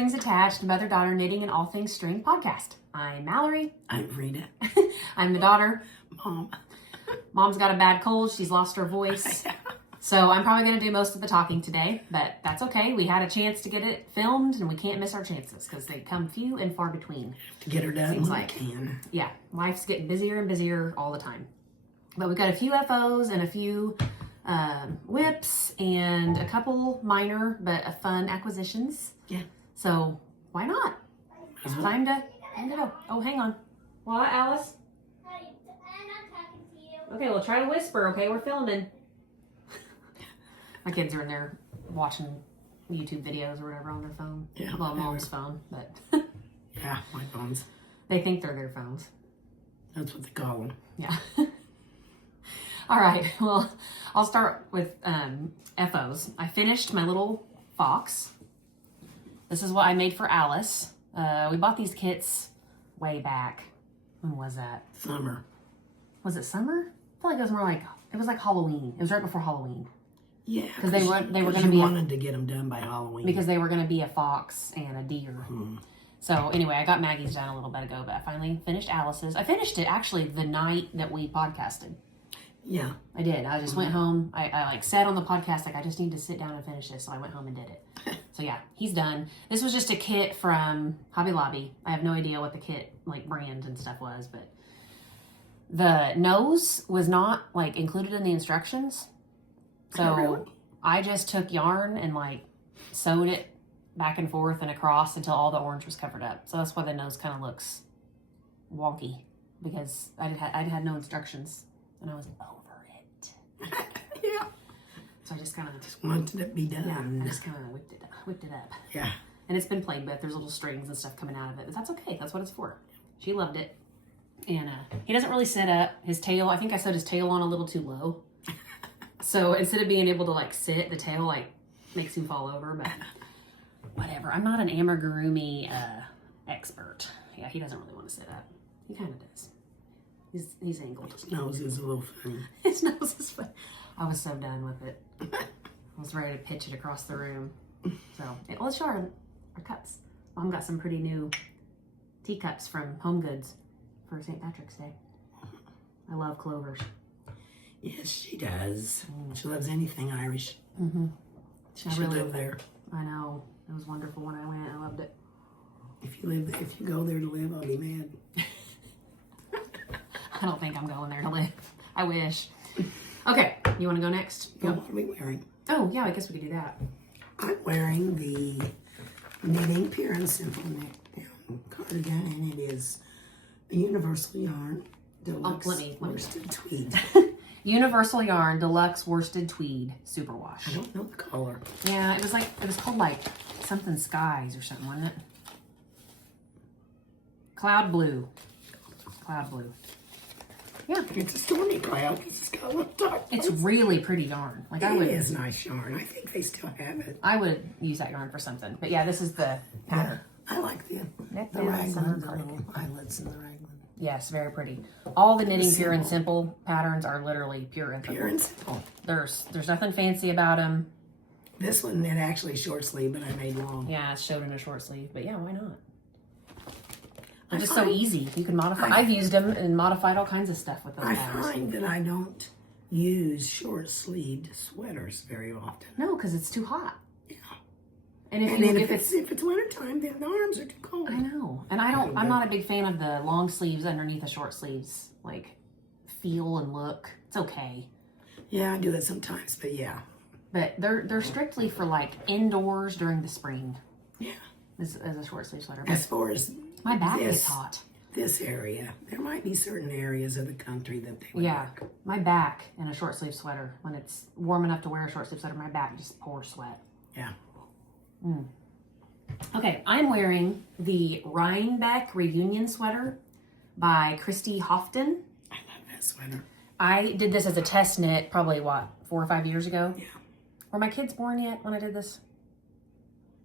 Strings Attached, Mother-Daughter Knitting and All Things String podcast. I'm Mallory. I'm Rita. I'm the daughter. Mom. Mom's got a bad cold. She's lost her voice. So I'm probably going to do most of the talking today, but that's okay. We had a chance to get it filmed, and we can't miss our chances because they come few and far between. To get her done Seems when like. I can. Yeah, life's getting busier and busier all the time. But we've got a few FOs and a few whips and a couple minor but fun acquisitions. Yeah. So why not? It's time to go. Oh, hang on. What, Alice? Hi, I'm not talking to you. Okay, well, try to whisper, okay? We're filming. My kids are in there watching YouTube videos or whatever on their phone. Yeah. Well, Mom's phone, but Yeah, my phones. they think they're their phones. That's what they call them. Yeah. All right. Well, I'll start with FOs. I finished my little fox. This is what I made for Alice. We bought these kits way back. When was that? Summer. Was it summer? I feel like it was more like, it was like Halloween. It was right before Halloween. Yeah. Because they were going to You be wanted to get them done by Halloween. because they were going to be a fox and a deer. Hmm. So anyway, I got Maggie's done a little bit ago, but I finally finished Alice's. I finished it actually the night that we podcasted. Yeah. I did. I just went home. I like said on the podcast, like, I just need to sit down and finish this. So I went home and did it. So yeah, he's done. This was just a kit from Hobby Lobby. I have no idea what the kit, like, brand and stuff was, but the nose was not, like, included in the instructions. So Oh, really? I just took yarn and, like, sewed it back and forth and across until all the orange was covered up. So that's why the nose kind of looks wonky, because I had no instructions and I was over it. Yeah. So I just kind of Wanted it to be done. I just kind of whipped it up. Yeah. And it's been played with. There's little strings and stuff coming out of it, but that's okay. That's what it's for. She loved it. And he doesn't really sit up. His tail, I think I set his tail on a little too low. So instead of being able to, like, sit, the tail, like, makes him fall over, but whatever. I'm not an amigurumi expert. Yeah, he doesn't really want to sit up. He kind of does. He's angled. His nose is a little funny. His nose is fun. I was so done with it. I was ready to pitch it across the room. So, let's show our cups. Mom got some pretty new teacups from Home Goods for St. Patrick's Day. I love clovers. Yes, she does. She loves anything Irish. Mm-hmm. She should live there. I know. It was wonderful when I went. I loved it. If you go there to live, I'll be mad. I don't think I'm going there to live. I wish. Okay, you want to go next? What are we wearing? Oh, yeah, I guess we could do that. I'm wearing the Knitting Pure and Simple neck down cardigan, and it is a universal yarn deluxe let me- worsted tweed. Universal Yarn Deluxe Worsted Tweed Superwash. I don't know the color. Yeah, it was called like something skies or something, wasn't it? Cloud blue. Cloud blue. Yeah. It's a stormy cloud because it's got a little dark. It's really pretty yarn. Like It is nice yarn. I think they still have it. I would use that yarn for something. But yeah, this is the pattern. I like the Neck down, summer raglan, the cardigan. little eyelets in the raglan. Yes, very pretty. All the Knitting Pure and Simple patterns are literally pure and simple. Pure and simple. There's nothing fancy about them. This one, it actually short sleeve, but I made long. Yeah, it's showed in a short sleeve, but yeah, why not? They're I just so find- easy. You can modify. I've used them and modified all kinds of stuff with those I patterns. find that I don't use short sleeved sweaters very often. No, because it's too hot. Yeah. And And then if it's wintertime, then the arms are too cold. I know. And I'm not a big fan of the long sleeves underneath the short sleeves, like, feel and look. It's okay. Yeah, I do that sometimes, but yeah. But they're strictly for, like, indoors during the spring. Yeah. As a short sleeve sweater. As far as My back this, is hot. This area, there might be certain areas of the country that they would Yeah. work. My back in a short sleeve sweater, when it's warm enough to wear a short sleeve sweater, my back just pours sweat. Yeah. Okay, I'm wearing the Rhinebeck Reunion sweater by Christy Houghton. I love that sweater. I did this as a test knit probably, 4 or 5 years ago? Yeah. Were my kids born yet when I did this?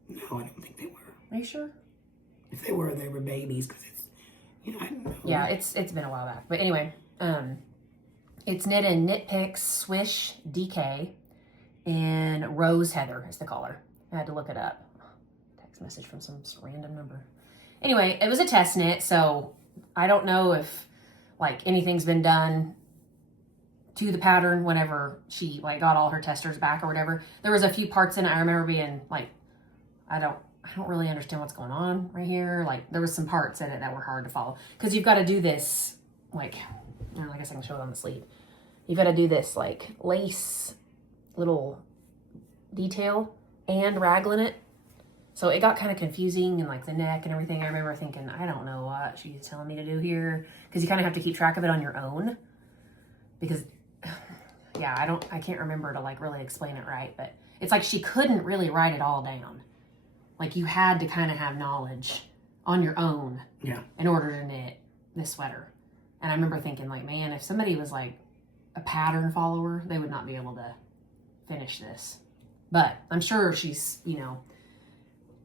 No, I don't think they were. Are you sure? If they were babies, because it's, I don't know. Yeah, it's been a while back. But anyway, it's knit in Knit Picks Swish DK and Rose Heather is the color. I had to look it up. Text message from some random number. Anyway, it was a test knit, so I don't know if like anything's been done to the pattern whenever she like got all her testers back or whatever. There was a few parts in it I remember being like, I don't really understand what's going on right here. Like there was some parts in it that were hard to follow because you've got to do this like, I guess I can show it on the sleeve. You've got to do this like lace little detail and raglan it. So it got kind of confusing and like the neck and everything. I remember thinking, I don't know what she's telling me to do here. Because you kind of have to keep track of it on your own. Because, yeah, I can't remember to like really explain it right. But it's like she couldn't really write it all down. Like you had to kind of have knowledge on your own in order to knit this sweater. And I remember thinking like, man, if somebody was like a pattern follower, they would not be able to finish this. But I'm sure she's,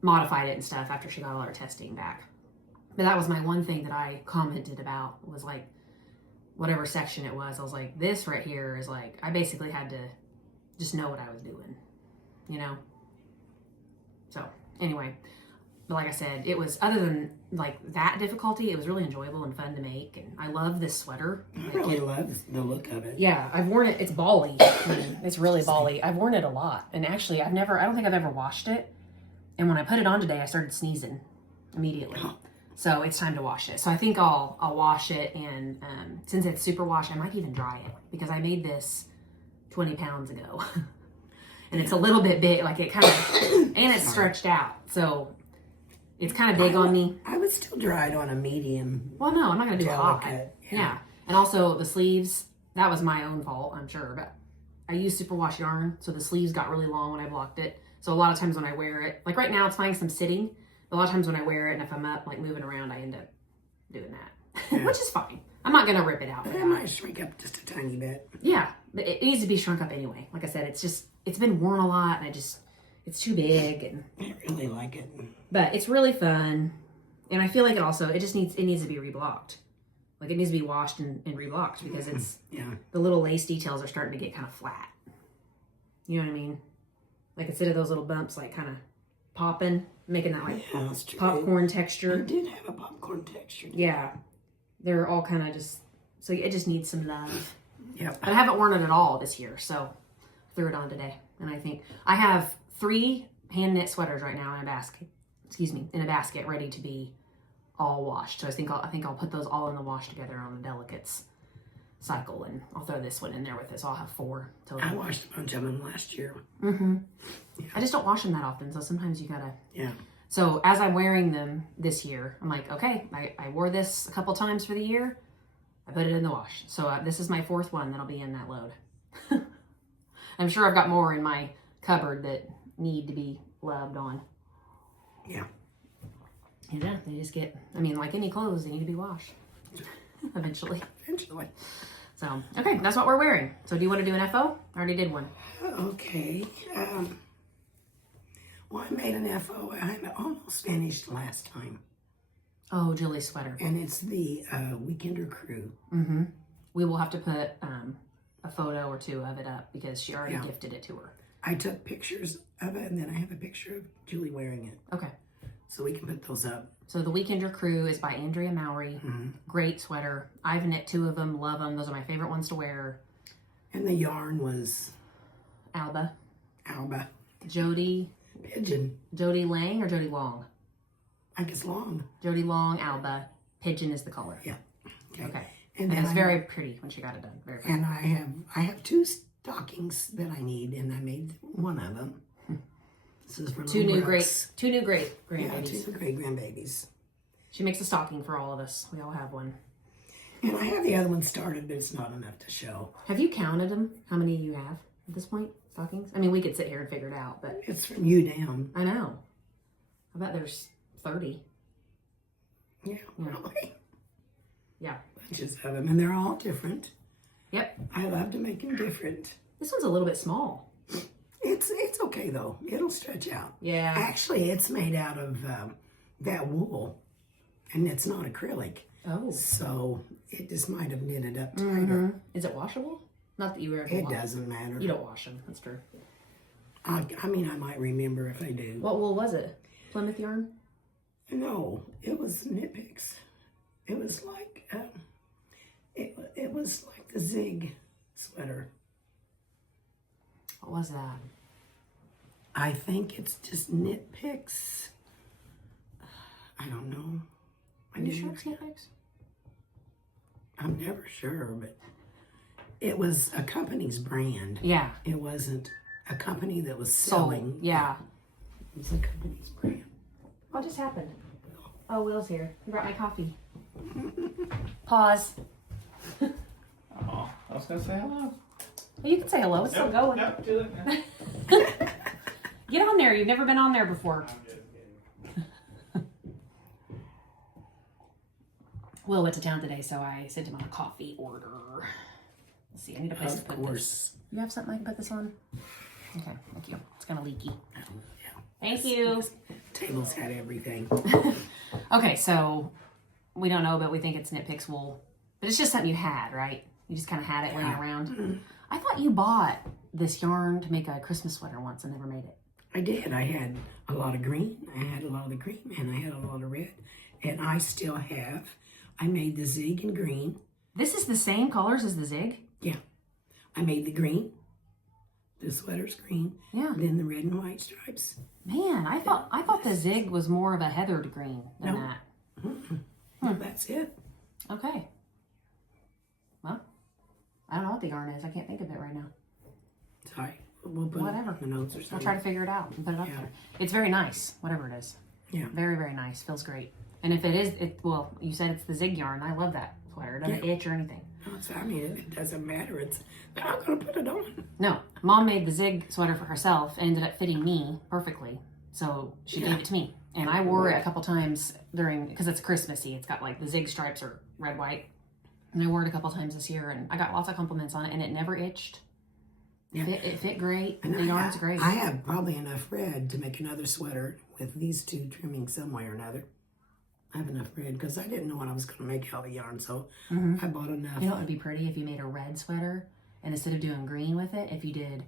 modified it and stuff after she got all her testing back. But that was my one thing that I commented about was like, whatever section it was, I was like, this right here is like, I basically had to just know what I was doing, So anyway, but like I said, it was, other than like that difficulty, it was really enjoyable and fun to make. And I love this sweater. I really love the look of it. Yeah, I've worn it. It's bally. It's really bally. I've worn it a lot. And actually, I don't think I've ever washed it. And when I put it on today, I started sneezing immediately. So it's time to wash it. So I think I'll wash it. And since it's super wash, I might even dry it because I made this 20 pounds ago. And it's a little bit big, like it kind of, and it's stretched out. So it's kind of big on me. I would still dry it on a medium. Well, no, I'm not going to do it hot. Yeah. And also the sleeves, that was my own fault, I'm sure. But I used superwash yarn, so the sleeves got really long when I blocked it. So a lot of times when I wear it, like right now it's fine because I'm sitting. But a lot of times when I wear it and if I'm up, like moving around, I end up doing that, which is fine. I'm not going to rip it out. But it might shrink up just a tiny bit. Yeah, but it needs to be shrunk up anyway. Like I said, it's been worn a lot and it's too big. And I really like it. But it's really fun. And I feel like it needs to be reblocked. Like it needs to be washed and reblocked because it's, the little lace details are starting to get kind of flat. You know what I mean? Like instead of those little bumps, like kind of popping, making that like popcorn texture. It did have a popcorn texture. Yeah. They're all kind of just, so it just needs some love. Yep. I haven't worn it at all this year, so I threw it on today. And I think I have 3 hand knit sweaters right now in a basket ready to be all washed. So I think I'll put those all in the wash together on the delicates cycle, and I'll throw this one in there with it, so I'll have 4 total. I washed a bunch of them last year. Mm-hmm. Yeah. I just don't wash them that often, so sometimes you gotta. Yeah. So as I'm wearing them this year, I'm like, okay, I wore this a couple times for the year. I put it in the wash. So this is my 4th one that'll be in that load. I'm sure I've got more in my cupboard that need to be loved on. Yeah. Yeah, they just get, like any clothes, they need to be washed. Eventually. So, okay, that's what we're wearing. So do you want to do an FO? I already did one. Okay. Well, I made an FO. I almost finished last time. Oh, Julie's sweater. And it's the Weekender Crew. Mm-hmm. We will have to put a photo or 2 of it up because she already gifted it to her. I took pictures of it, and then I have a picture of Julie wearing it. Okay. So we can put those up. So the Weekender Crew is by Andrea Mowry. Mm-hmm. Great sweater. I've knit 2 of them. Love them. Those are my favorite ones to wear. And the yarn was Alba. Pigeon. Jody Lang or Jody Long? I think it's long. Jody Long, Alba. Pigeon is the color. Yeah. Okay. And it's very pretty when she got it done. Very pretty. And I have 2 stockings that I need, and I made one of them. This is for 2 new great grandbabies. Yeah, 2 great grandbabies. She makes a stocking for all of us. We all have one. And I have the other one started, but it's not enough to show. Have you counted them? How many you have at this point? Stockings? We could sit here and figure it out, but it's from you down. I know. I bet there's 30. Yeah, probably. Yeah. Bunches of them, and they're all different. Yep. I love to make them different. This one's a little bit small. It's okay though. It'll stretch out. Yeah. Actually, it's made out of that wool, and it's not acrylic. Oh. So it just might have knitted up tighter. Mm-hmm. Is it washable? Not that you ever It doesn't matter. You don't wash them. That's true. I might remember if I do. What wool was it? Plymouth yarn? No, it was nitpicks. It was like it was like the zig sweater. What was that? I think it's just nitpicks. I don't know. Are you sure it's nitpicks? I'm never sure, but it was a company's brand. Yeah. It wasn't a company that was Sold. selling. Yeah. It was a company's brand. What just happened? Oh, Will's here. He brought my coffee. Pause. Oh, I was gonna say hello. Well, you can say hello. It's still going. Nope, do it now. Get on there. You've never been on there before. I'm just kidding. Will went to town today, so I sent him on a coffee order. Let's see. I need a place to Of put course. this. You have something I can put this on? Okay, thank you. It's kind of leaky. Yeah. Thank you. Tables had everything. Okay, so we don't know, but we think it's nitpicks wool. But it's just something you had, right? You just kind of had it laying around. I thought you bought this yarn to make a Christmas sweater once and never made it. I did. I had a lot of green. I had a lot of the green, and I had a lot of red. And I still have. I made the zig in green. This is the same colors as the zig? Yeah. I made the green. The sweater's green. Yeah. Then the red and white stripes. Man, I thought the zig was more of a heathered green than No. that. That's it. Okay. Well, I don't know what the yarn is. I can't think of it right now. Sorry. We'll put Whatever. it in the notes or We'll something. try to figure it out and put it up Yeah. there. It's very nice, whatever it is. Yeah. Very, very nice. Feels great. And if it is, well, you said it's the zig yarn. I love that sweater. It doesn't itch or anything. No, I mean, it doesn't matter. They're not going to put it on. No, Mom made the zig sweater for herself. It ended up fitting me perfectly. So she gave it to me. And I wore it a couple times because it's Christmassy. It's got like the zig stripes are red, white. And I wore it a couple times this year and I got lots of compliments on it and it never itched. Yeah. It fit great. And The yarn's great. I have probably enough red to make another sweater with these two trimmings some way or another. I have enough red because I didn't know what I was going to make out of yarn, so I bought enough. You know what would be pretty if you made a red sweater and instead of doing green with it, if you did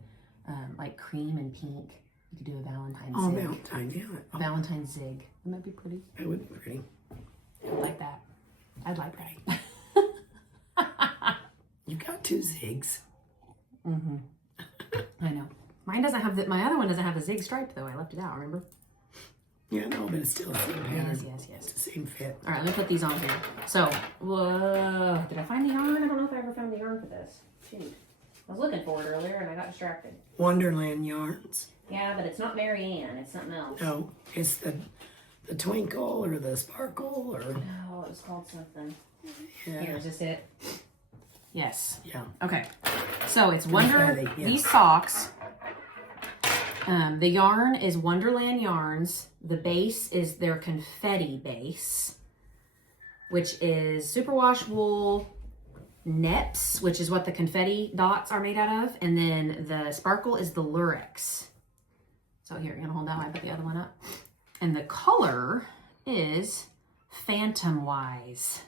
like cream and pink, you could do a Valentine's Oh, zig. Valentine's, yeah. Oh, Valentine's zig. Wouldn't that be pretty? it would be pretty. I'd like that. I'd like that. You've got two zigs. I know. Mine doesn't have my other one doesn't have a zig stripe though. I left it out, remember? Yeah, no, but it's still the same pattern. Yes. It's the same fit. All right, let me put these on here. So, whoa, did I find the yarn? I don't know if I ever found the yarn for this. Shoot. I was looking for it earlier and I got distracted. Wonderland yarns. Yeah, but it's not Mary Ann. It's something else. No, it's the twinkle or the sparkle or Oh, it was called something. yeah, Here, is this it? Yes. yeah. Okay. So it's Confetti, yeah. these socks. The yarn is Wonderland Yarns. The base is their confetti base, which is superwash wool neps, which is what the confetti dots are made out of. And then the sparkle is the lurex. So here, you're gonna hold that one, I put the other one up. And the color is Phantom Wise.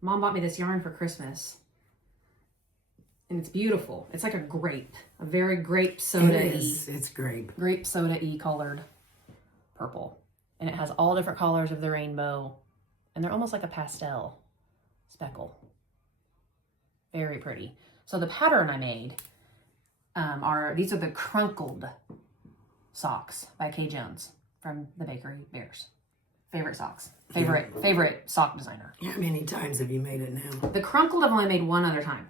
Mom bought me this yarn for Christmas. And it's beautiful. It's like a grape, a very grape soda-y. It is. It's grape. Grape soda-y colored purple. And it has all different colors of the rainbow. And they're almost like a pastel speckle. Very pretty. So the pattern I made these are the crunkled socks by Kay Jones from the Bakery Bears. Favorite socks. Favorite sock designer. How many times have you made it now? The crunkled I've only made one other time.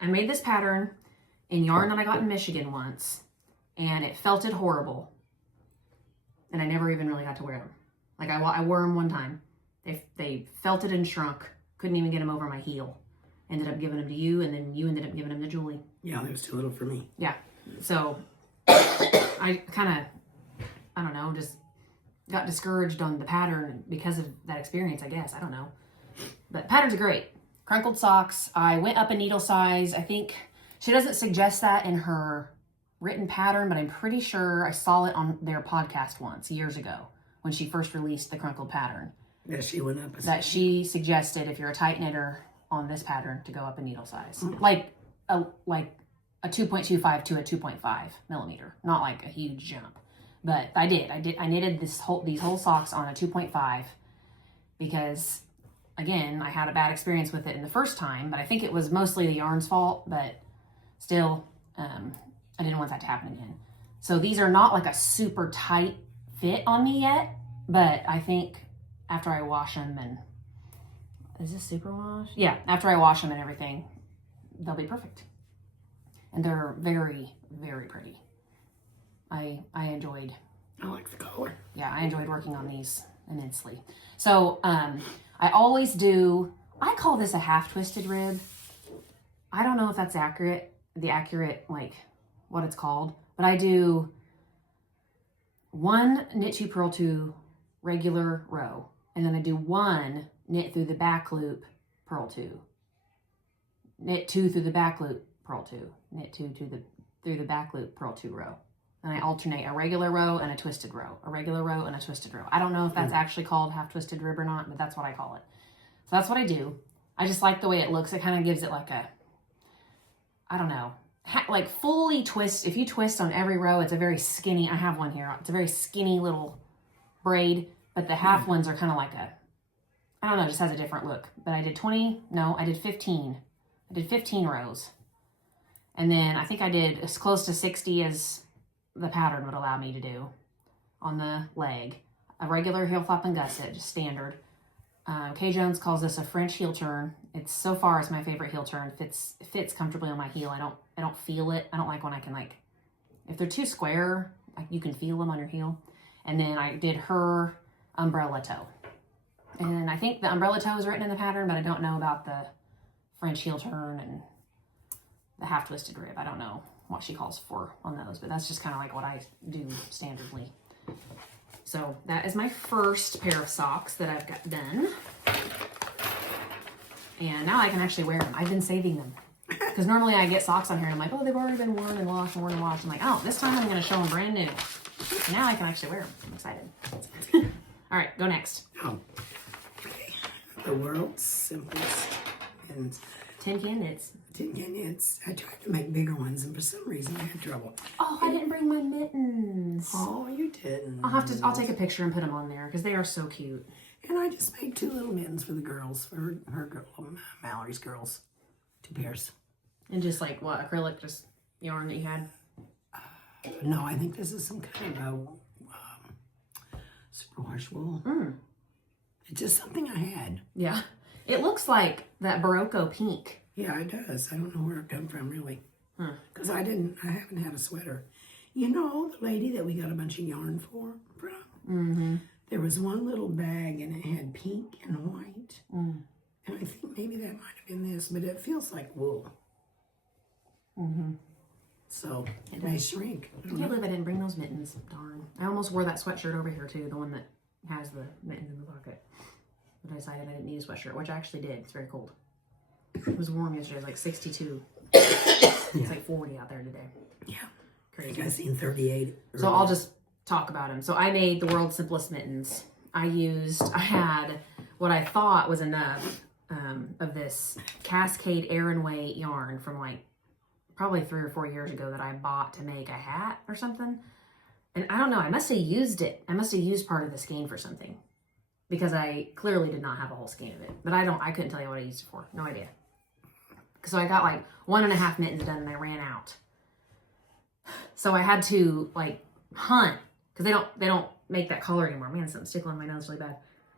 I made this pattern in yarn that I got in Michigan once, and it felted horrible. And I never even really got to wear them. Like I wore them one time. They felted and shrunk. Couldn't even get them over my heel. Ended up giving them to you, and then you ended up giving them to Julie. Yeah, there was too little for me. Yeah. So I kind of, I don't know, just got discouraged on the pattern because of that experience, I guess. I don't know. But patterns are great. Crunkled socks. I went up a needle size. I think she doesn't suggest that in her written pattern, but I'm pretty sure I saw it on their podcast once years ago when she first released the crunkled pattern. That she went up. That she suggested if you're a tight knitter on this pattern to go up a needle size, like a 2.25 to a 2.5 millimeter, not like a huge jump. But I knitted these whole socks on a 2.5 because, again, I had a bad experience with it in the first time, but I think it was mostly the yarn's fault, but still, I didn't want that to happen again. So these are not like a super tight fit on me yet, but I think after I wash them and, is this super wash? Yeah, after I wash them and everything, they'll be perfect. And they're very, very pretty. I enjoyed. I like the color. Yeah, I enjoyed working on these immensely. So I always do, I call this a half twisted rib. I don't know if that's accurate, like what it's called, but I do 1 knit 2 purl 2 regular row, and then I do 1 knit through the back loop purl 2, knit 2 through the back loop purl 2, knit 2 through the back loop purl 2 row. And I alternate a regular row and a twisted row, a regular row and a twisted row. I don't know if that's actually called half twisted rib or not, but that's what I call it. So that's what I do. I just like the way it looks. It kind of gives it like a, I don't know, like fully twist. If you twist on every row, it's a very skinny, I have one here. It's a very skinny little braid, but the half ones are kind of like a, I don't know, just has a different look. But I did 15. I did 15 rows. And then I think I did as close to 60 as the pattern would allow me to do on the leg. A regular heel flap and gusset, just standard. Kay Jones calls this a French heel turn. It's so far it's my favorite heel turn. Fits comfortably on my heel. I don't feel it. I don't like when I can, like, if they're too square, you can feel them on your heel. And then I did her umbrella toe. And I think the umbrella toe is written in the pattern, but I don't know about the French heel turn and the half twisted rib. I don't know what she calls for on those, but that's just kind of like what I do standardly. So that is my first pair of socks that I've got done. And now I can actually wear them. I've been saving them. Because normally I get socks on here and I'm like, oh, they've already been worn and washed and worn and washed. I'm like, oh, this time I'm going to show them brand new. Now I can actually wear them. I'm excited. All right, go next. Oh. Okay. The world's simplest and Tin can knits. tin can knits. I tried to make bigger ones, and for some reason I had trouble. Oh, I didn't bring my mittens. Oh, you didn't. I'll take a picture and put them on there because they are so cute. And I just made 2 little mittens for the girls, for her girl, Mallory's girls. 2 pairs. And just like what, acrylic, just yarn that you had? No, I think this is some kind of superwash wool. It's just something I had. Yeah. It looks like that Barocco pink. Yeah, it does. I don't know where it come from, really. Because I haven't had a sweater. You know, the lady that we got a bunch of yarn from? There was one little bag, and it had pink and white. And I think maybe that might have been this, but it feels like wool. So it may shrink. I can't believe I didn't bring those mittens. Darn. I almost wore that sweatshirt over here, too. The one that has the mittens in the pocket. But I decided I didn't need a sweatshirt, which I actually did. It's very cold. It was warm yesterday. It was like 62. It's like 40 out there today. Yeah. Crazy. I think I seen 38. So I'll just talk about them. So I made the world's simplest mittens. I had what I thought was enough of this Cascade Aran Weight yarn from like probably 3 or 4 years ago that I bought to make a hat or something. And I don't know, I must have used it. I must have used part of the skein for something because I clearly did not have a whole skein of it. But I couldn't tell you what I used it for. No idea. So I got like 1.5 mittens done and I ran out. So I had to like hunt because they don't make that color anymore. Man, something's tickling my nose really bad.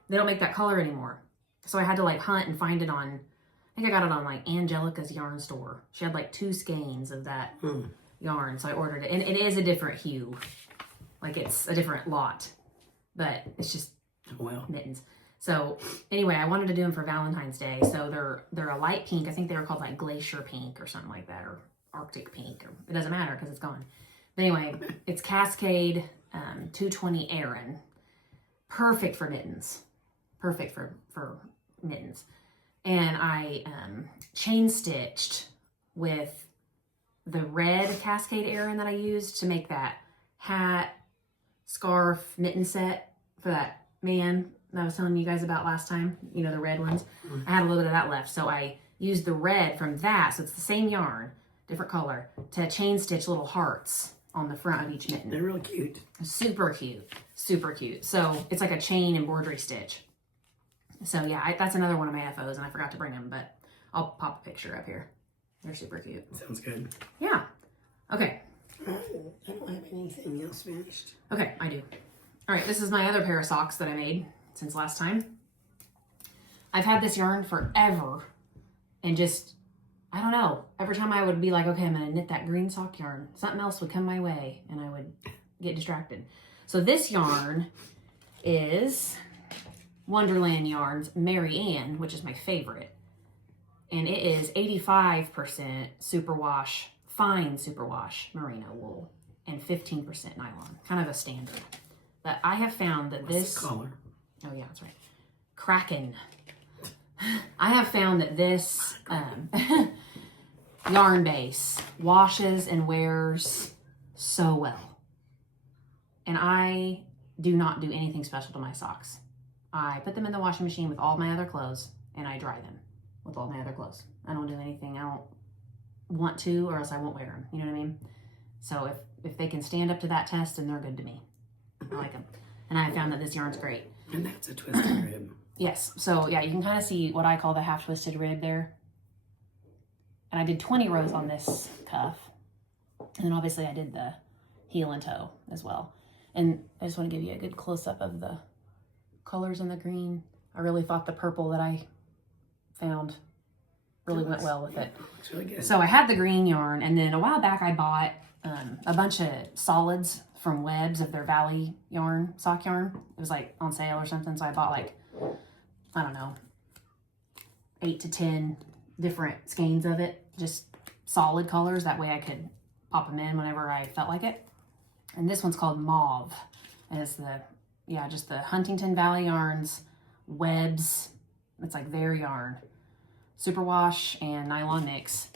They don't make that color anymore. So I had to like hunt and find it on, I think I got it on like Angelica's yarn store. She had like 2 skeins of that yarn. So I ordered it and it is a different hue. Like it's a different lot, but it's just mittens. So anyway, I wanted to do them for Valentine's Day. So they're a light pink. I think they were called like Glacier Pink or something like that, or Arctic Pink. Or, it doesn't matter because it's gone. But anyway, it's Cascade 220 Aran. Perfect for mittens. Perfect for mittens. And I chain stitched with the red Cascade Aran that I used to make that hat, scarf, mitten set for that man that I was telling you guys about last time, you know, the red ones. I had a little bit of that left, so I used the red from that, so it's the same yarn, different color, to chain stitch little hearts on the front of each mitten. They're real cute. Super cute. Super cute. So it's like a chain embroidery stitch. So yeah, that's another one of my FOs, and I forgot to bring them, but I'll pop a picture up here. They're super cute. Sounds good. Yeah. Okay. I don't have anything else finished. Okay, I do. All right, this is my other pair of socks that I made since last time. I've had this yarn forever, and just, I don't know, every time I would be like, okay, I'm going to knit that green sock yarn, something else would come my way, and I would get distracted. So this yarn is Wonderland Yarns Mary Ann, which is my favorite. And it is 85% superwash, fine superwash merino wool, and 15% nylon, kind of a standard. But I have found that What's the color? Oh yeah, that's right, Kraken. I have found that this yarn base washes and wears so well. And I do not do anything special to my socks. I put them in the washing machine with all my other clothes, and I dry them with all my other clothes. I don't do anything I don't want to, or else I won't wear them. You know what I mean? So if they can stand up to that test, then they're good to me. I like them. And I found that this yarn's great. And that's a twisted rib. Yes. So yeah, you can kind of see what I call the half twisted rib there. And I did 20 rows on this cuff. And then obviously I did the heel and toe as well. And I just want to give you a good close up of the colors in the green. I really thought the purple that I found really went well with it. Looks really good. So I had the green yarn, and then a while back I bought a bunch of solids from Webb's of their Valley yarn, sock yarn. It was like on sale or something, so I bought like, I don't know, 8 to 10 different skeins of it, just solid colors. That way I could pop them in whenever I felt like it. And this one's called Mauve, and it's just the Huntington Valley Yarns, Webb's. It's like their yarn, superwash and nylon mix.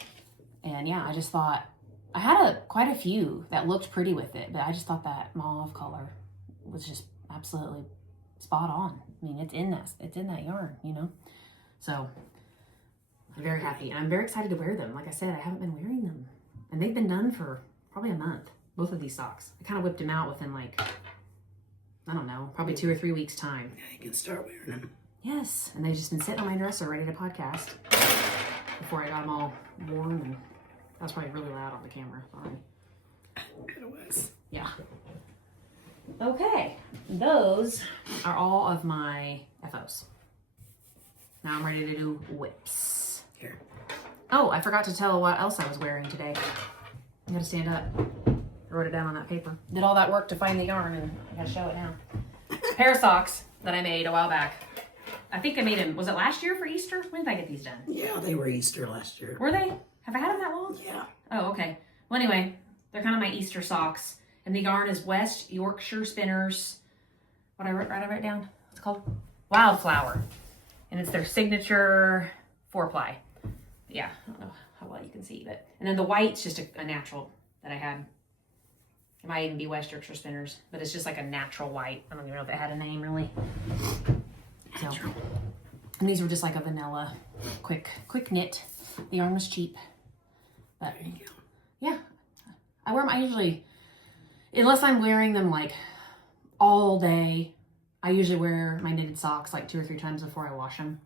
And yeah, I just thought, I had quite a few that looked pretty with it, but I just thought that mauve color was just absolutely spot on. I mean, it's in that yarn, you know? So I'm very happy, and I'm very excited to wear them. Like I said, I haven't been wearing them, and they've been done for probably a month, both of these socks. I kind of whipped them out within like, I don't know, probably 2 or 3 weeks time. Yeah, you can start wearing them. Yes, and they've just been sitting on my dresser ready to podcast before I got them all warm, and that was probably really loud on the camera. Sorry. It was. Yeah. Okay, those are all of my FOs. Now I'm ready to do whips. Here. Oh, I forgot to tell what else I was wearing today. I gotta stand up. I wrote it down on that paper. Did all that work to find the yarn, and I gotta show it now. Pair of socks that I made a while back. I think I made them, was it last year for Easter? When did I get these done? Yeah, they were Easter last year. Were they? Have I had them that long? Yeah. Oh, okay. Well, anyway, they're kind of my Easter socks. And the yarn is West Yorkshire Spinners. What I write down? What's it called? Wildflower. And it's their signature 4-ply. Yeah, I don't know how well you can see, but. And then the white's just a natural that I had. It might even be West Yorkshire Spinners, but it's just like a natural white. I don't even know if it had a name really. So, and these were just like a vanilla, quick knit. The yarn was cheap, but There you go. yeah, I wear them. I usually, unless I'm wearing them like all day, I usually wear my knitted socks like 2 or 3 times before I wash them.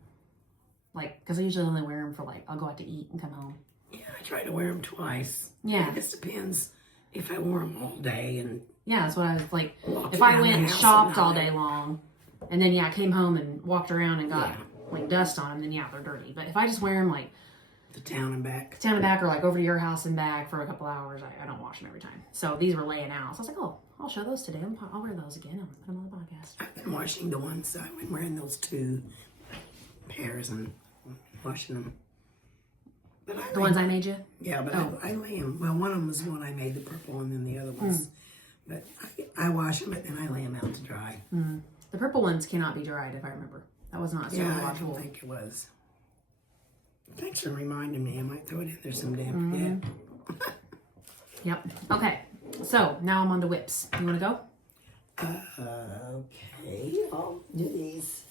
Like, because I usually only wear them for like, I'll go out to eat and come home. Yeah, I try to wear them twice. Yeah. It just depends if I wore them all day and Yeah, that's what I was like. walked If I around went the and house shopped at all night. day long, and then I came home and walked around and got Yeah. like dust on them, then they're dirty. But if I just wear them like The town and back. down and back or like over to your house and back for a couple hours, I don't wash them every time. So these were laying out. So I was like, oh, I'll show those today. I'll wear those again. I'll put them on the podcast. I've been washing the ones, I've been wearing those 2 pairs and washing them. But The ones I made you? Yeah, but Oh. I lay them. Well, one of them was one I made, the purple, and then the other ones. But I wash them, but then I lay them out to dry. The purple ones cannot be dried, if I remember. That was not Yeah, super I washable. don't think it was. Thanks for reminding me. I might throw it in there someday and forget. Yep. Okay. So now I'm on the whips. You want to go? Okay, I'll do these.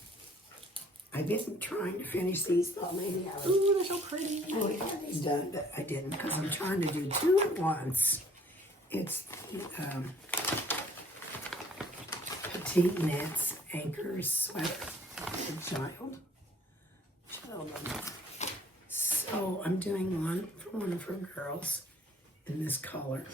I've been trying to finish these, thought maybe I would. Ooh, they're so pretty. I would have these done, but I didn't because I'm trying to do 2 at once. It's Petite Knits Anker sweater for child. So I'm doing one for girls in this color.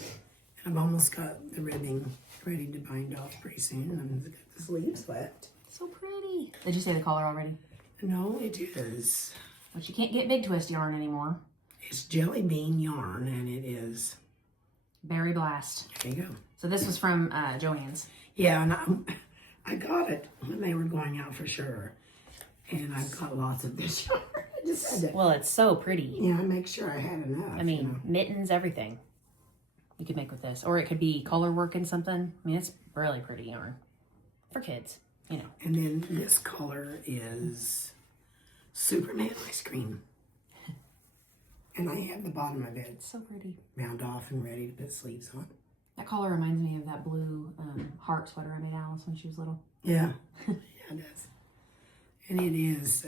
I've almost got the ribbing ready to bind off pretty soon. I've got the sleeves left. So pretty. Did you say the color already? No, it is. But you can't get big twist yarn anymore. It's jelly bean yarn, and it is. Berry Blast. There you go. So this was from Joann's. Yeah, and I got it when they were going out for sure. And I've got lots of this yarn. I just had to. Well, it's so pretty. Yeah, I make sure I had enough. I mean, mittens, everything you could make with this. Or it could be color work in something. I mean, it's really pretty yarn for kids, you know. And then this color is Superman ice cream. And I have the bottom of it So pretty. bound off and ready to put sleeves on. That color reminds me of that blue heart sweater I made Alice when she was little. Yeah, yeah, it does. And it is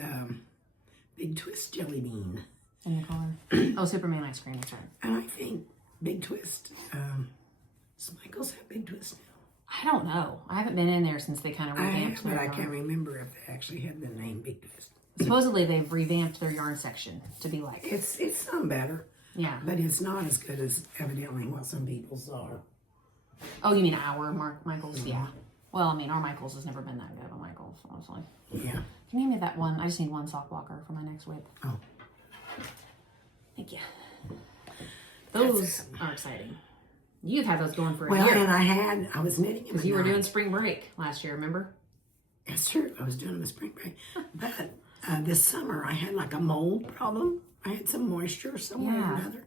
Big Twist Jelly Bean. In the color. Oh, Superman ice cream, that's right. And I think Big Twist, does Michael's have Big Twist now? I don't know. I haven't been in there since they kind of revamped But their I yarn. can't remember if they actually had the name Big Twist. Supposedly they've revamped their yarn section to be like, It's some better, yeah. but it's not as good as evidently what some people's are. Oh, you mean our Michael's? Yeah. Well, I mean, our Michael's has never been that good of a Michael's, honestly. Yeah. Can you give me that one? I just need one sock blocker for my next whip. Oh. Thank you. Those are exciting. You've had those going for a Well, year. and I was knitting them. Because you were doing spring break last year, remember? That's true. I was doing them in spring break. But this summer, I had like a mold problem. I had some moisture somewhere or another.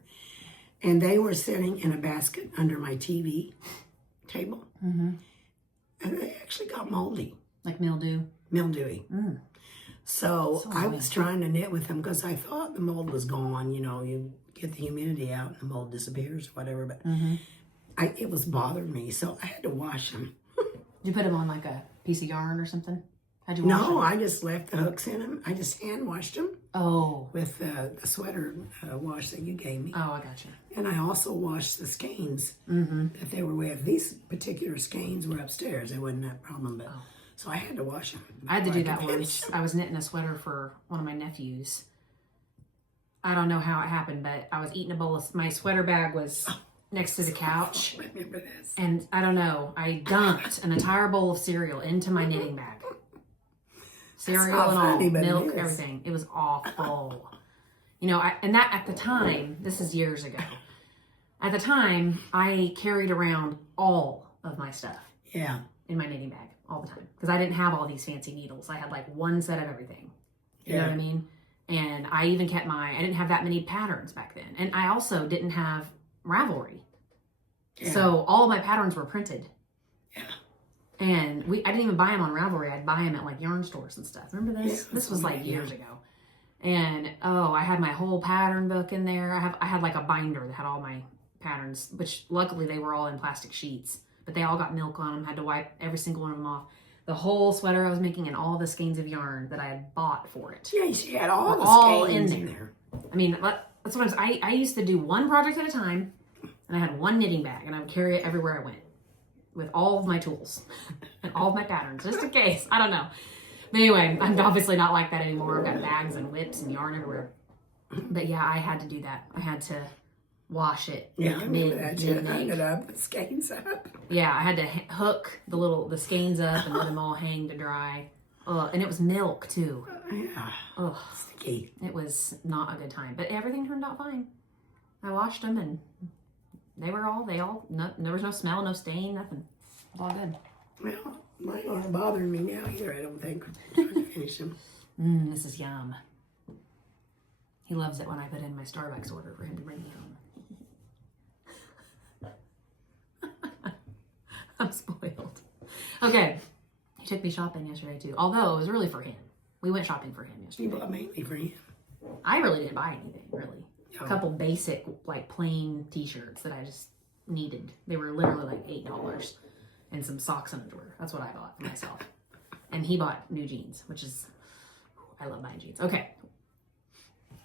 And they were sitting in a basket under my TV table. Mm-hmm. And they actually got moldy. Like mildew. Mildewy. Mm. So I annoying. was trying to knit with them because I thought the mold was gone. You know, you get the humidity out and the mold disappears or whatever. But it was bothering me. So I had to wash them. Did you put them on like a piece of yarn or something? How'd you wash them? No, I just left the hooks in them. I just hand washed them Oh. with the sweater wash that you gave me. Oh, I gotcha. And I also washed the skeins Mm-hmm. that they were with. These particular skeins were upstairs. It wasn't that problem, but so I had to wash them. I had to do that before I could once. finish I was knitting a sweater for one of my nephews. I don't know how it happened, but I was eating a bowl of, my sweater bag was next to the couch. them. I remember this. And I don't know, I dumped an entire bowl of cereal into my knitting bag. Cereal not and all, funny, but it milk, is. everything. It was awful. You know, and that at the time, this is years ago. At the time, I carried around all of my stuff Yeah. in my knitting bag all the time because I didn't have all these fancy needles. I had like one set of everything. You know what I mean? And I even kept I didn't have that many patterns back then. And I also didn't have Ravelry. Yeah. So all of my patterns were printed. Yeah. And I didn't even buy them on Ravelry. I'd buy them at like yarn stores and stuff. Remember this? Yeah, This was like yeah. years ago. And I had my whole pattern book in there. I had like a binder that had all my patterns, which luckily they were all in plastic sheets, but they all got milk on them. Had to wipe every single one of them off. The whole sweater I was making and all the skeins of yarn that I had bought for it. Yeah, she had all the all skeins in in there. there. I mean, that's what I used to do one project at a time, and I had one knitting bag, and I would carry it everywhere I went with all of my tools and all of my patterns, just in case. I don't know. But anyway, I'm obviously not like that anymore. I've got bags and whips and yarn everywhere. But yeah, I had to do that. I had to wash it. Yeah, I remember knit, that. You knit, hung knit. it up, the skeins up. Yeah, I had to hook the skeins up and let them all hang to dry. And it was milk too. Yeah, Ugh, sticky. it was not a good time. But everything turned out fine. I washed them and there was no smell, no stain, nothing. It was all good. Well, mine aren't bothering me now either, I don't think. I can finish them. This is yum. He loves it when I put in my Starbucks order for him to bring me home. I'm spoiled. Okay. He took me shopping yesterday too. Although it was really for him. We went shopping for him You yesterday. bought mainly for him. I really didn't buy anything, really. Oh. A couple basic, like plain t-shirts that I just needed. They were literally like $8. And some socks and underwear. That's what I bought for myself. And he bought new jeans, which is, I love buying jeans. Okay.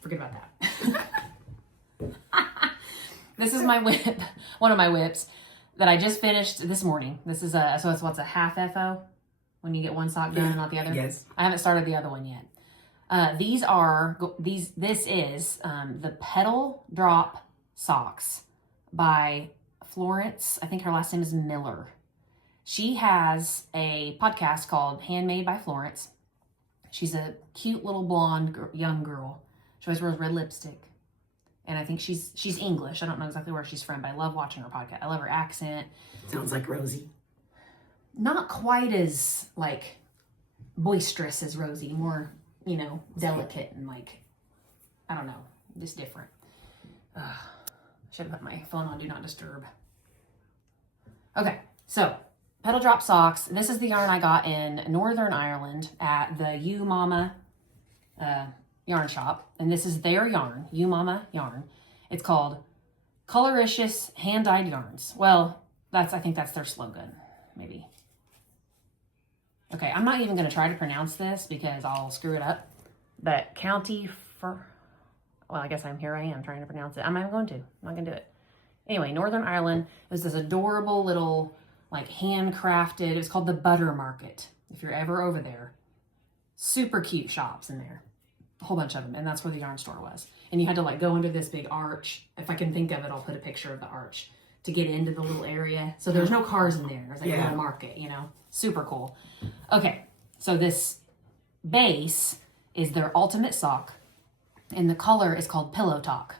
Forget about that. This is my whip, one of my whips. that I just finished this morning. This is so it's what's a half FO when you get one sock done and not the other. Yes. I haven't started the other one yet. This is the Petal Drop socks by Florence. I think her last name is Miller. She has a podcast called Handmade by Florence. She's a cute little blonde young girl. She always wears red lipstick. And I think she's English. I don't know exactly where she's from, but I love watching her podcast. I love her accent. Sounds like Rosie. Not quite as, like, boisterous as Rosie. More, delicate and, like, I don't know. Just different. Should have put my phone on Do Not Disturb. Okay, so Petal Drop socks. This is the yarn I got in Northern Ireland at the You Mama yarn shop. And this is their yarn, You Mama yarn. It's called Coloricious Hand-Dyed Yarns. Well, I think that's their slogan, maybe. Okay, I'm not even going to try to pronounce this because I'll screw it up. But I guess I am trying to pronounce it. I'm not going to. I'm not going to do it. Anyway, Northern Ireland. It was this adorable little, like, handcrafted. It was called the Butter Market. If you're ever over there. Super cute shops in there. A whole bunch of them. And that's where the yarn store was. And you had to, like, go under this big arch. If I can think of it, I'll put a picture of the arch to get into the little area. So there's no cars in there. There's like a little market, Super cool. Okay, so this base is their ultimate sock. And the color is called Pillow Talk.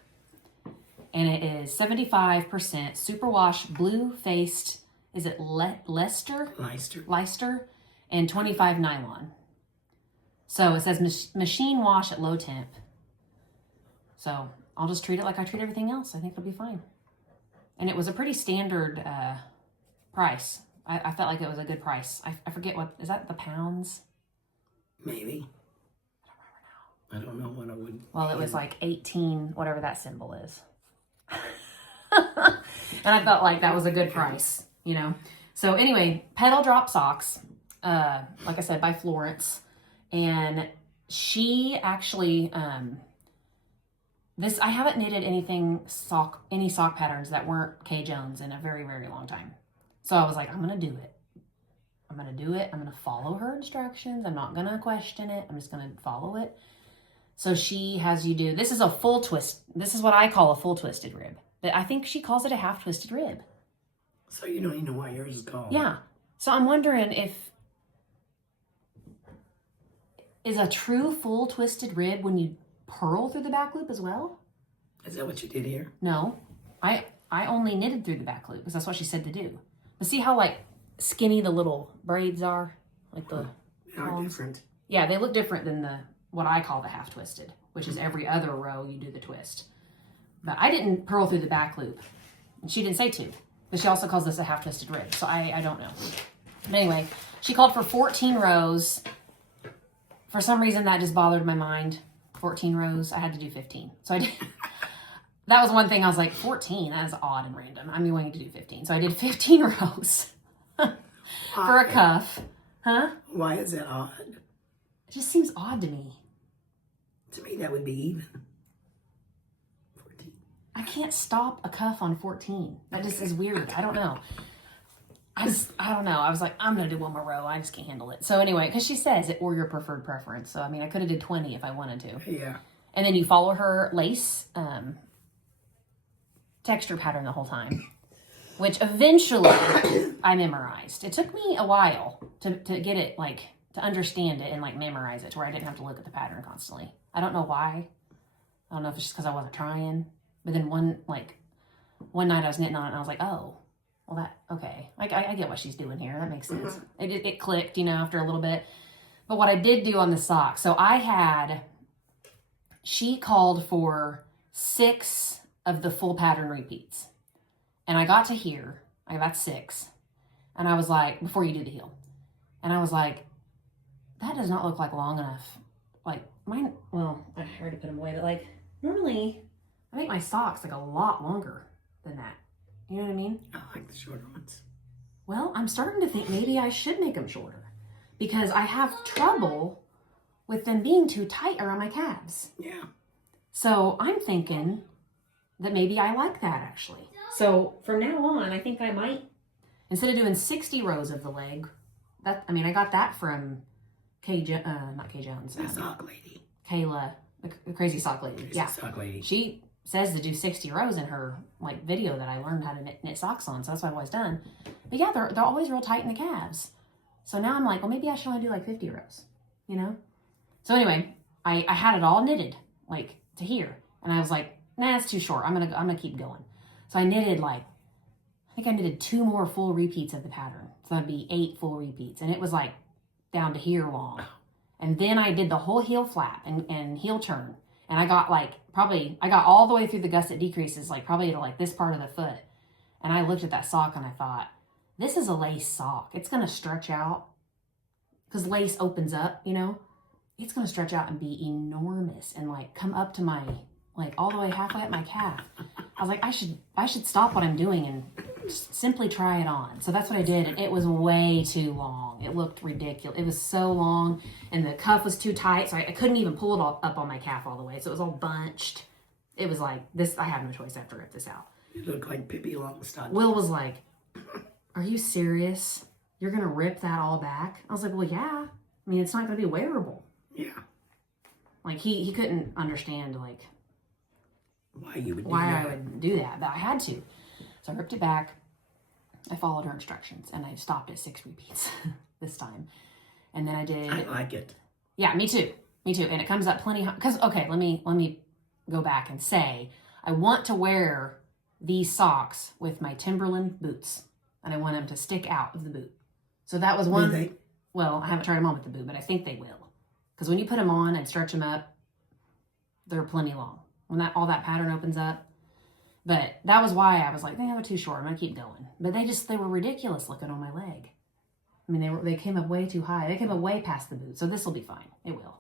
And it is 75% superwash blue-faced, is it Leicester? Leicester. And 25 nylon. So it says machine wash at low temp. So I'll just treat it like I treat everything else. I think it'll be fine. And it was a pretty standard price. I felt like it was a good price. I forget is that the pounds? Maybe. I don't know what I would. Well, it was like 18, whatever that symbol is. And I felt like that was a good price, So anyway, Petal Drop socks, like I said, by Florence. And she actually, I haven't knitted any sock patterns that weren't Kay Jones in a very, very long time. So I was like, I'm going to do it. I'm going to follow her instructions. I'm not going to question it. I'm just going to follow it. So she has you do, this is a full twist. This is what I call a full twisted rib. But I think she calls it a half twisted rib. So you don't even know what yours is called. Yeah. So I'm wondering is a true full twisted rib when you purl through the back loop as well? Is that what you did here? No. I only knitted through the back loop because that's what she said to do. But see how, like, skinny the little braids are? Like the... They are different. Yeah, they look different than what I call the half twisted, which is every other row you do the twist. But I didn't purl through the back loop. And she didn't say to. But she also calls this a half twisted rib. So I don't know. But anyway, she called for 14 rows. For some reason, that just bothered my mind. 14 rows. I had to do 15. So I did. That was one thing I was like, 14? That is odd and random. I'm going to do 15. So I did 15 rows for a cuff. Huh? Why is that odd? It just seems odd to me. To me, that would be even. 14. I can't stop a cuff on 14. That just is weird. I don't know. I don't know. I was like, I'm going to do one more row. I just can't handle it. So anyway, because she says it or your preferred preference. So, I mean, I could have did 20 if I wanted to. Yeah. And then you follow her lace texture pattern the whole time, which eventually I memorized. It took me a while to get it, like, to understand it and, like, memorize it to where I didn't have to look at the pattern constantly. I don't know why. I don't know if it's just because I wasn't trying. But then one night I was knitting on it and I was like, oh, well, okay. Like, I get what she's doing here. That makes sense. It clicked, after a little bit. But what I did do on the sock, so she called for 6 of the full pattern repeats. And I got to here. I got 6. And I was like, before you do the heel. And I was like, that does not look like long enough. Like, mine, well, I already put them away, but, like, normally I make my socks, like, a lot longer than that. You know what I mean? I like the shorter ones. Well, I'm starting to think maybe I should make them shorter. Because I have trouble with them being too tight around my calves. Yeah. So I'm thinking that maybe I like that, actually. So from now on, I think I might, instead of doing 60 rows of the leg, I got that from not Kay Jones. The sock lady. Kayla, the crazy sock lady. Crazy sock lady. She says to do 60 rows in her like video that I learned how to knit socks on, so that's what I've always done. But yeah, they're always real tight in the calves. So now I'm like, well, maybe I should only do like 50 rows, you know? So anyway, I had it all knitted like to here, and I was like, nah, it's too short. I'm gonna keep going. So I knitted I think I knitted 2 more full repeats of the pattern. So that'd be 8 full repeats, and it was like down to here long. And then I did the whole heel flap and heel turn. And I got I got all the way through the gusset decreases, like probably to like this part of the foot. And I looked at that sock and I thought, this is a lace sock. It's going to stretch out because lace opens up, you know, it's going to stretch out and be enormous and like come up to my, like all the way halfway up my calf. I was like, I should stop what I'm doing and just simply try it on. So that's what I did. And it was way too long. It looked ridiculous. It was so long and the cuff was too tight. So I couldn't even pull it all up on my calf all the way. So it was all bunched. It was like this. I have no choice. I have to rip this out. You look like Pippi Longstocking. Will was like, are you serious? You're going to rip that all back? I was like, well, yeah. I mean, it's not going to be wearable. Yeah. Like he couldn't understand like why you would do why that. I would do that, but I had to. So I ripped it back. I followed her instructions and I stopped at 6 repeats this time. And then I did. I like it. Yeah, me too. Me too. And it comes up plenty because okay, let me go back and say I want to wear these socks with my Timberland boots, and I want them to stick out of the boot. So that was one. Do they? Well, I haven't tried them on with the boot, but I think they will. Because when you put them on and stretch them up, they're plenty long. When all that pattern opens up. But that was why I was like, they're too short. I'm gonna keep going. But they were ridiculous looking on my leg. I mean, they came up way too high. They came up way past the boot. So this will be fine. It will.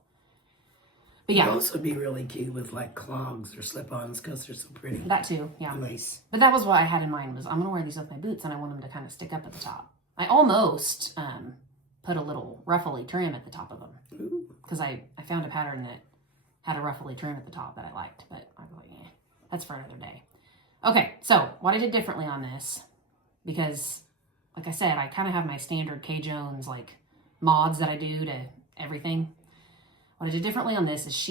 But yeah. It'd also be really cute with like clogs or slip-ons because they're so pretty. That too, yeah. Lace. But that was what I had in mind was I'm gonna wear these with my boots and I want them to kind of stick up at the top. I almost put a little ruffly trim at the top of them because I found a pattern that had a ruffly trim at the top that I liked, but I was like, yeah, that's for another day. Okay, so what I did differently on this, because like I said, I kind of have my standard Kay Jones like mods that I do to everything. What I did differently on this is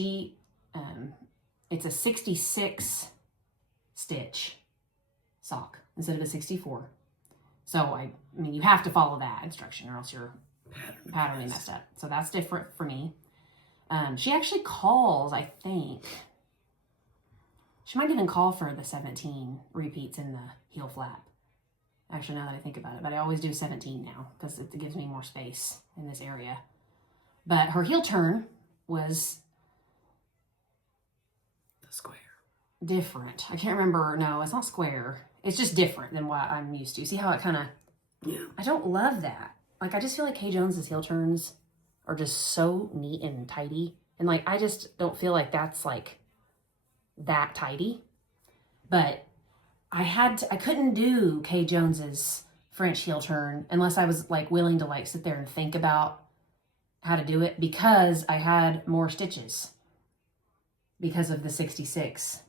it's a 66 stitch sock instead of a 64. So I mean, you have to follow that instruction or else your pattern will be messed up. So that's different for me. She actually calls, I think, she might even call for the 17 repeats in the heel flap. Actually, now that I think about it, but I always do 17 now because it gives me more space in this area. But her heel turn was the square. Different. I can't remember. No, it's not square. It's just different than what I'm used to. See how it kind of, yeah. I don't love that. Like, I just feel like Kay Jones's heel turns are just so neat and tidy. And like, I just don't feel like that's like that tidy. But I couldn't do Kay Jones's French heel turn unless I was like willing to like sit there and think about how to do it because I had more stitches because of the 66.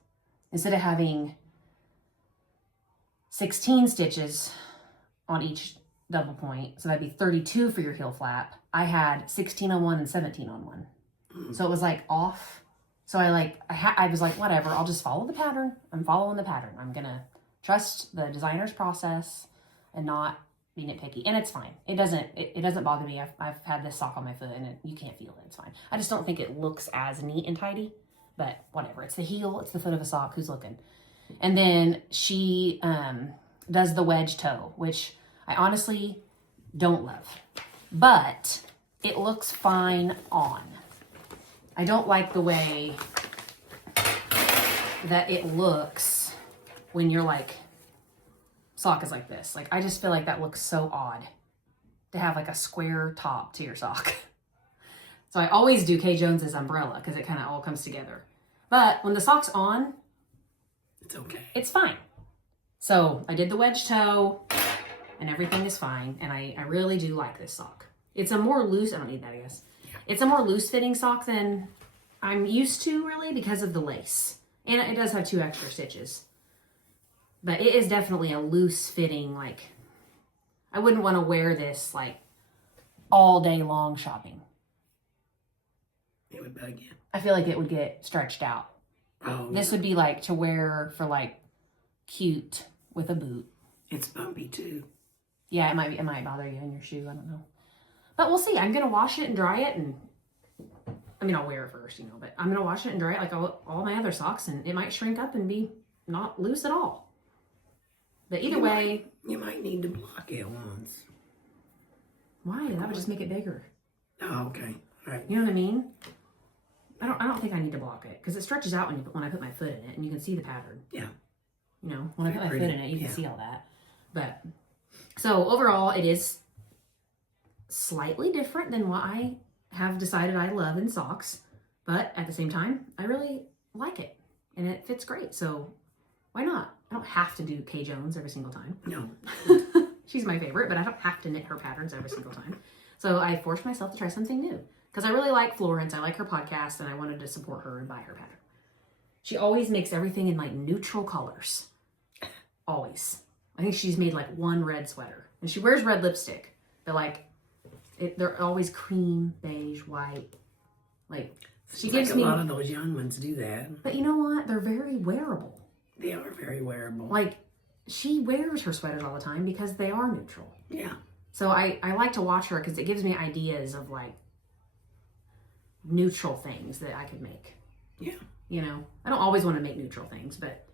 Instead of having 16 stitches on each double point, so that'd be 32 for your heel flap, I had 16 on one and 17 on one. So it was like off. So I was like, whatever, I'll just follow the pattern. I'm following the pattern. I'm going to trust the designer's process and not be nitpicky. And it's fine. It doesn't bother me. I've had this sock on my foot and you can't feel it. It's fine. I just don't think it looks as neat and tidy, but whatever. It's the heel. It's the foot of a sock. Who's looking? And then she does the wedge toe, which I honestly don't love, but it looks fine on. I don't like the way that it looks when you're like, sock is like this. Like, I just feel like that looks so odd to have like a square top to your sock. So I always do Kay Jones's umbrella because it kind of all comes together. But when the sock's on, it's okay. It's fine. So I did the wedge toe and everything is fine. And I really do like this sock. It's a more loose, I don't need that, I guess. It's a more loose fitting sock than I'm used to really because of the lace. And it does have 2 extra stitches. But it is definitely a loose fitting, like, I wouldn't want to wear this like all day long shopping. It would bug you. I feel like it would get stretched out. Oh, This would be like to wear for like cute with a boot. it's bumpy too. Yeah, it might bother you in your shoe. I don't know. But we'll see. I'm going to wash it and dry it. And I mean, I'll wear it first, you know, but I'm going to wash it and dry it like all my other socks. And it might shrink up and be not loose at all. But either way. You might need to block it once. Why? That would just make it bigger. Oh, okay. All right. You know what I mean? I don't think I need to block it because it stretches out when I put my foot in it and you can see the pattern. Yeah. You know, when I put my Pretty. foot in it, you can Yeah. see all that. But so overall, it is slightly different than what I have decided I love in socks. But at the same time, I really like it and it fits great. So why not? I don't have to do Kay Jones every single time. No. She's my favorite, but I don't have to knit her patterns every single time. So I forced myself to try something new because I really like Florence. I like her podcast and I wanted to support her and buy her pattern. She always makes everything in like neutral colors. Always. I think she's made like one red sweater and she wears red lipstick. But like, they're always cream, beige, white. Like, she gives like me a lot of those young ones do that. But you know what? They're very wearable. They are very wearable. Like, she wears her sweaters all the time because they are neutral. Yeah. So I like to watch her because it gives me ideas of like neutral things that I could make. Yeah. You know, I don't always want to make neutral things, but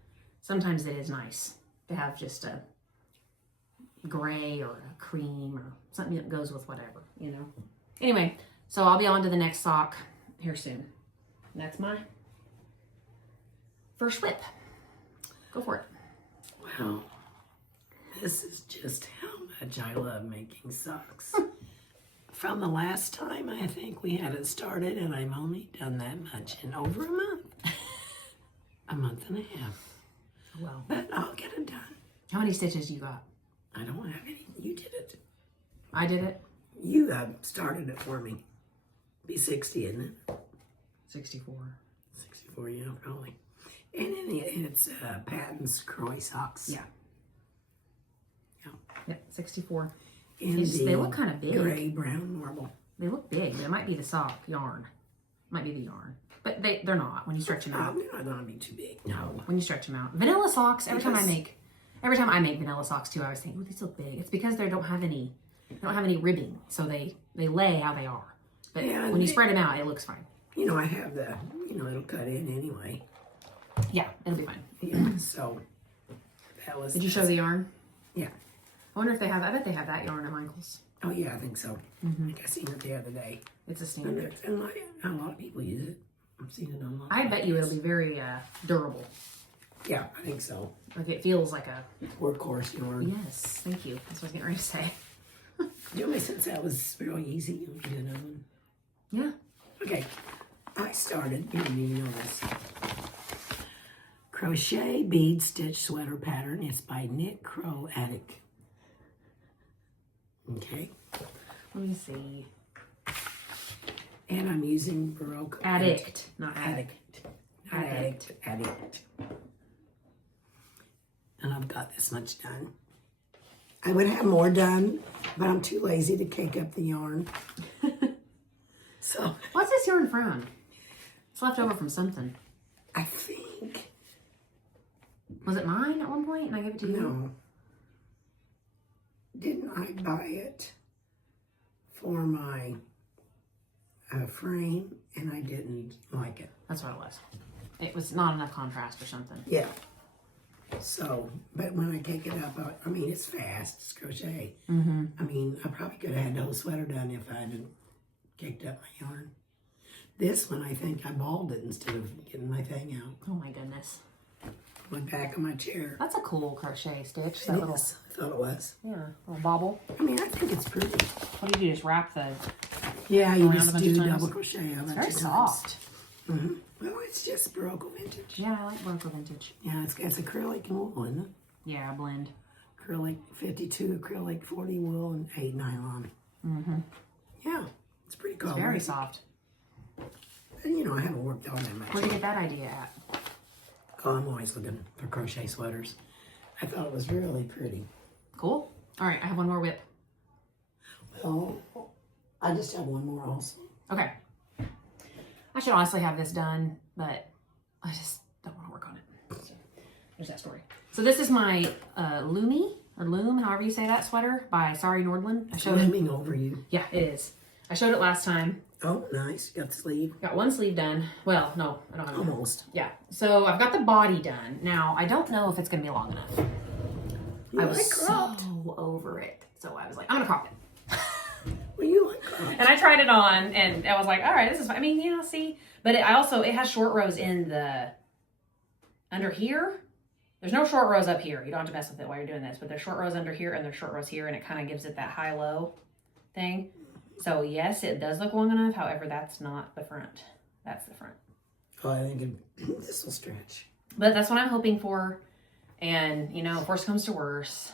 sometimes it is nice to have just a gray or a cream or something that goes with whatever, you know. Anyway, so I'll be on to the next sock here soon. And that's my first whip. Go for it. Wow. This is just how much I love making socks. From the last time I think we had it started, and I've only done that much in over a month. A month and a half. Well, But I'll get it done. how many stitches you got? I don't have any. You did it. I did it. You started it for me. Be 60, isn't it? 64. 64, yeah, probably. And it's Patton's Crochet socks. Yeah. Yeah. Yep, 64. And They look kind of big. Gray brown marble. They look big. They might be the sock yarn. Might be the yarn. But they're not when you stretch them out. They're not going to be too big. No. When you stretch them out. Vanilla socks, every time I make vanilla socks too, I always think, oh, these look big. It's because they don't have any ribbing. So they lay how they are. But Yeah, when you spread them out, it looks fine. You know, I have it'll cut in anyway. Yeah, it'll be fine. Yeah, so that was. Did you show the yarn? Yeah. I wonder if I bet they have that yarn at Michael's. Oh, yeah, I think so. I think I seen it the other day. It's a And, standard. a lot of people use it. I've seen it on a lot of I bet you it'll podcasts. be very durable. Yeah, I think so. Like it feels like a... Workhorse yarn. Yes, thank you. That's what I was getting ready to say. You know, since that was really easy, you can do another one. Yeah. Okay, I started, you didn't even know this. Crochet bead stitch sweater pattern. It's by Knit Crow Attic. Okay, Let me see. and I'm using Baroque. Addict, not addict. Addict. And I've got this much done. I would have more done, but I'm too lazy to cake up the yarn. So What's this yarn from? It's left over from something. I think, Was it mine at one point and I gave it to you? no. Didn't I buy it for my frame and I didn't like it? That's what it was. It was not enough contrast or something. Yeah. So, but when I cake it up, I mean, it's fast. It's crochet. Mm-hmm. I mean, I probably could have had the whole sweater done if I hadn't caked up my yarn. This one, I think I balled it instead of getting my thing out. Oh my goodness. Went back on my chair. That's a cool crochet stitch. It That little, is. I thought it was. yeah, little bobble. I mean, I think it's pretty. What do you do? Just wrap the... Yeah, you Around a just bunch do of times. double crochet a bunch Very of times. soft. Mm-hmm. Well, it's just Baroque vintage. Yeah, I like Bronco Vintage. Yeah, it's acrylic and wool, isn't it? Yeah, a blend. Acrylic 52, acrylic 40 wool, and 8 nylon. Mm-hmm. Yeah, it's pretty cool. It's very soft. And you know, I haven't worked on that much. Where'd you get that idea at? Oh, I'm always looking for crochet sweaters. I thought it was really pretty. Cool. All right, I have one more whip. Well, I just have one more also. Okay. I should honestly have this done, but I just don't want to work on it. So there's that story. So this is my Lumi, or Loom, however you say that, sweater by Sorry Nordland. I showed it. Looming over you. Yeah, it is. I showed it last time. Oh, nice. You got the sleeve? Got one sleeve done. Well, no, I don't have it. Almost. Yeah. So I've got the body done. Now, I don't know if it's going to be long enough. You I like was cropped. so over it. So I was like, I'm going to crop it. Well, you like cropped. And I tried it on, and I was like, all right, this is fine. I mean, you know, see? But it has short rows in the, under here. There's no short rows up here. You don't have to mess with it while you're doing this. But there's short rows under here, and there's short rows here, and it kind of gives it that high-low thing. So, yes, it does look long enough. However, that's not the front. That's the front. Oh, I think this will stretch. But that's what I'm hoping for. And, you know, if worst comes to worst,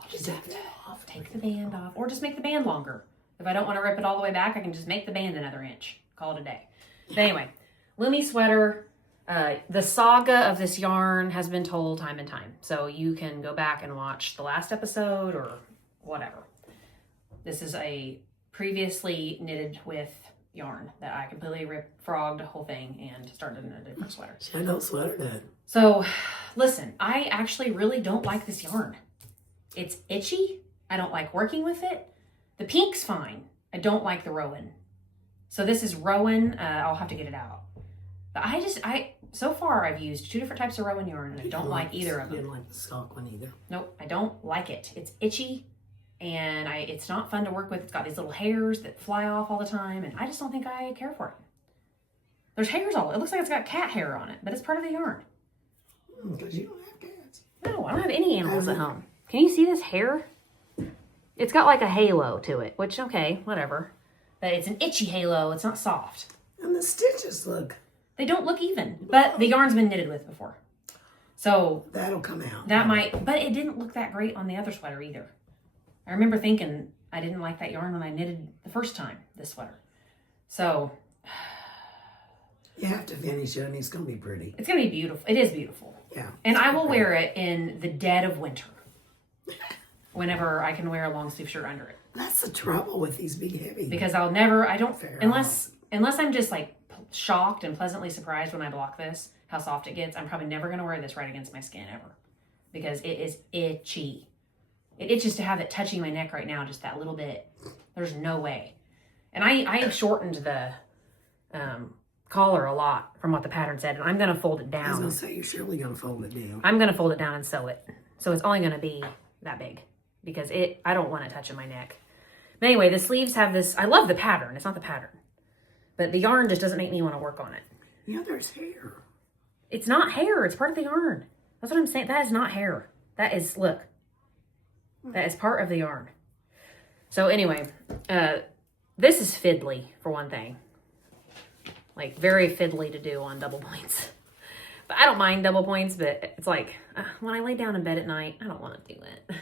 I'll just have to take the band off. Or just make the band longer. If I don't want to rip it all the way back, I can just make the band another inch. Call it a day. But anyway, Lumi sweater. The saga of this yarn has been told time and time. So you can go back and watch the last episode or whatever. This is a previously knitted with yarn that I completely frogged the whole thing and started in a different sweater. I know sweater that. So listen, I actually really don't like this yarn. It's itchy. I don't like working with it. The pink's fine. I don't like the Rowan. So this is Rowan. I'll have to get it out. But so far I've used 2 different types of Rowan yarn and I don't like either of them. I didn't like the stock one either. Nope, I don't like it. It's itchy and it's not fun to work with. It's got these little hairs that fly off all the time and I just don't think I care for it. There's hairs all. It looks like it's got cat hair on it, but it's part of the yarn. Because you don't have cats. No, I don't have any animals at home. Can you see this hair? It's got like a halo to it, which, okay, whatever. But it's an itchy halo. It's not soft. And the stitches look. They don't look even, but the yarn's been knitted with before. So that'll come out. that might, but it didn't look that great on the other sweater either. I remember thinking I didn't like that yarn when I knitted the first time, this sweater. So you have to finish it and it's going to be pretty. it's going to be beautiful. It is beautiful. Yeah. And I will wear it in the dead of winter. Whenever I can wear a long sleeve shirt under it. That's the trouble with these big heavy. Because unless I'm just like shocked and pleasantly surprised when I block this, how soft it gets, I'm probably never going to wear this right against my skin ever. Because it is itchy. It itches to have it touching my neck right now, just that little bit. There's no way. And I have shortened the collar a lot from what the pattern said, and I'm going to fold it down. I was going to say, you're surely going to fold it down. I'm going to fold it down and sew it. So it's only going to be that big. Because I don't want it touching my neck. But anyway, the sleeves have this, I love the pattern. It's not the pattern. But the yarn just doesn't make me want to work on it. Yeah, there's hair. It's not hair. It's part of the yarn. That's what I'm saying. That is not hair. That is, look. That is part of the yarn. So anyway, this is fiddly, for one thing. Like, very fiddly to do on double points. But I don't mind double points, but it's like, when I lay down in bed at night, I don't want to do it.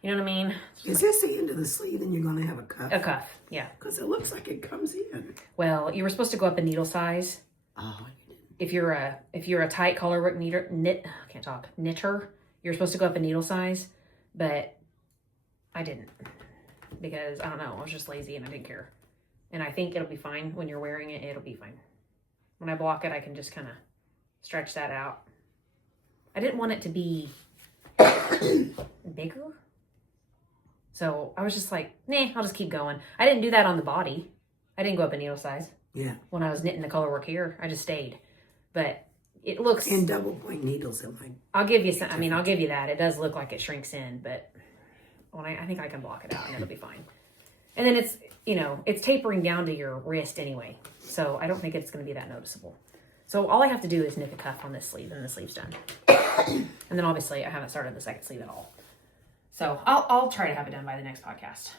You know what I mean? Is this the end of the sleeve and you're going to have a cuff? A cuff, yeah. Because it looks like it comes in. Well, you were supposed to go up a needle size. Oh, you didn't. If you're a tight collar work knitter, you're supposed to go up a needle size, but I didn't because I don't know, I was just lazy and I didn't care. And I think it'll be fine when you're wearing it. It'll be fine. When I block it, I can just kind of stretch that out. I didn't want it to be bigger. So I was just like, nah, I'll just keep going. I didn't do that on the body. I didn't go up a needle size. Yeah. When I was knitting the color work here, I just stayed. But it looks... And double point needles, it might... I'll give you some... I mean, I'll give you that. It does look like it shrinks in, but when I think I can block it out and it'll be fine. And then it's, it's tapering down to your wrist anyway. So I don't think it's going to be that noticeable. So all I have to do is knit the cuff on this sleeve and the sleeve's done. And then obviously I haven't started the second sleeve at all. So I'll try to have it done by the next podcast.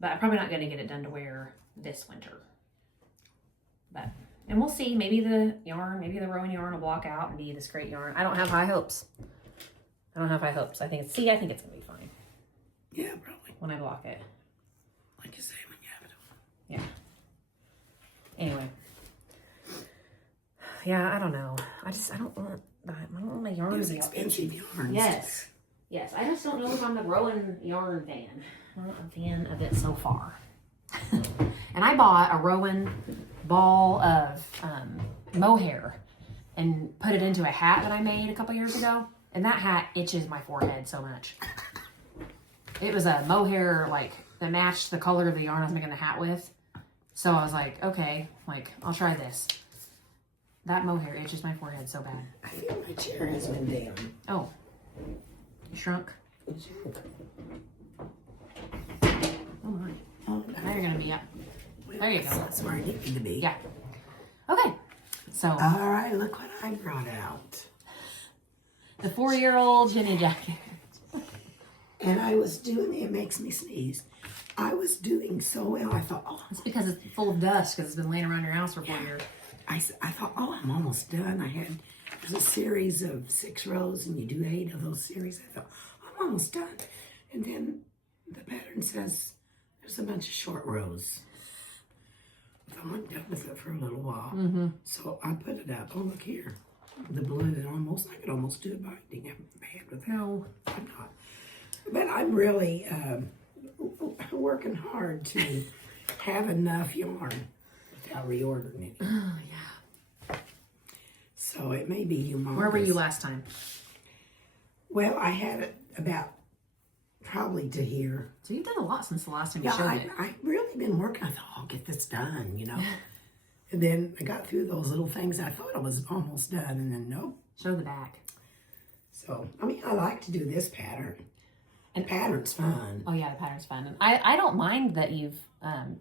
But I'm probably not going to get it done to wear this winter. And we'll see. Maybe the Rowan yarn will block out and be this great yarn. I don't have high hopes. I think it's going to be fine. Yeah, probably. When I block it. Like you say, when you have it on. Yeah. Anyway. Yeah, I don't know. I don't want... my yarn Use is expensive yarns. Yes. Yes. I just don't know if I'm the Rowan yarn fan. I'm not a fan of it so far. And I bought a Rowan ball of mohair and put it into a hat that I made a couple years ago. And that hat itches my forehead so much. It was a mohair like that matched the color of the yarn I was making the hat with. So I was like, okay, like I'll try this. That mohair itches my forehead so bad. I feel my chair has been down. Oh, you shrunk? It's shrunk. Oh my. Oh, Now you're gonna be up. There you go. That's where I need to be. Yeah. Okay. So All right, look what I brought out. the 4-year-old Jenny jacket. And I was doing, it makes me sneeze. I was doing so well. I thought, oh, It's because it's full of dust because it's been laying around your house for 4 years. I thought, oh, I'm almost done. There's a series of 6 rows and you do 8 of those series. I thought, I'm almost done. And then the pattern says there's a bunch of short rows. So I'm done with it for a little while. Mm-hmm. So I put it up. Oh, look here. The blue, I could almost do a binding. I'm bad with that. No. I'm not. But I'm really working hard to have enough yarn without reordering it. Oh, yeah. So it may be humongous. Where were you last time? Well, I had it about probably to here. So you've done a lot since the last time you Yeah, showed it. I've really been working. I thought, I'll get this done, you know. And then I got through those little things. I thought I was almost done, and then nope. Show the back. So, I mean, I like to do this pattern. And pattern's fun. Oh, yeah, the pattern's fun. And I don't mind that you've,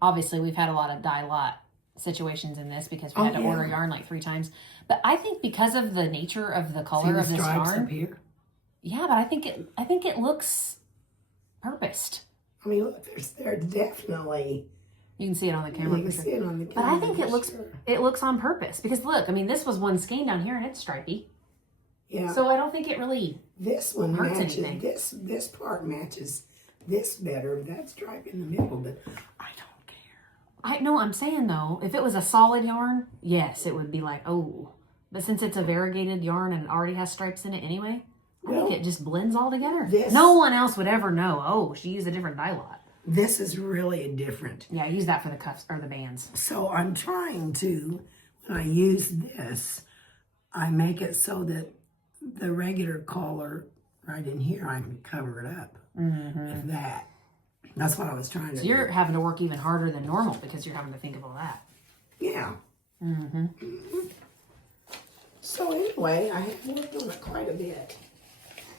obviously, we've had a lot of dye lot situations in this because we had to order yarn like 3 times. But I think because of the nature of the color of this yarn. Up here? Yeah, but I think it looks purposed. I mean, look, they're definitely. You can see it on the camera. You can see it on the But camera. I think it looks on purpose because look, I mean, this was one skein down here and it's stripy. Yeah. So I don't think it really. This one hurts matches. anything. This part matches this better. That stripe in the middle, but I don't care. I'm saying though, if it was a solid yarn, yes, it would be like, oh. But since it's a variegated yarn and it already has stripes in it anyway, I think it just blends all together. No one else would ever know, oh, she used a different dye lot. This is really different. Yeah, I use that for the cuffs or the bands. So I'm trying to, when I use this, I make it so that the regular collar right in here, I can cover it up with that. That's what I was trying to do. So you're having to work even harder than normal because you're having to think of all that. Yeah. So anyway, I have worked on it quite a bit.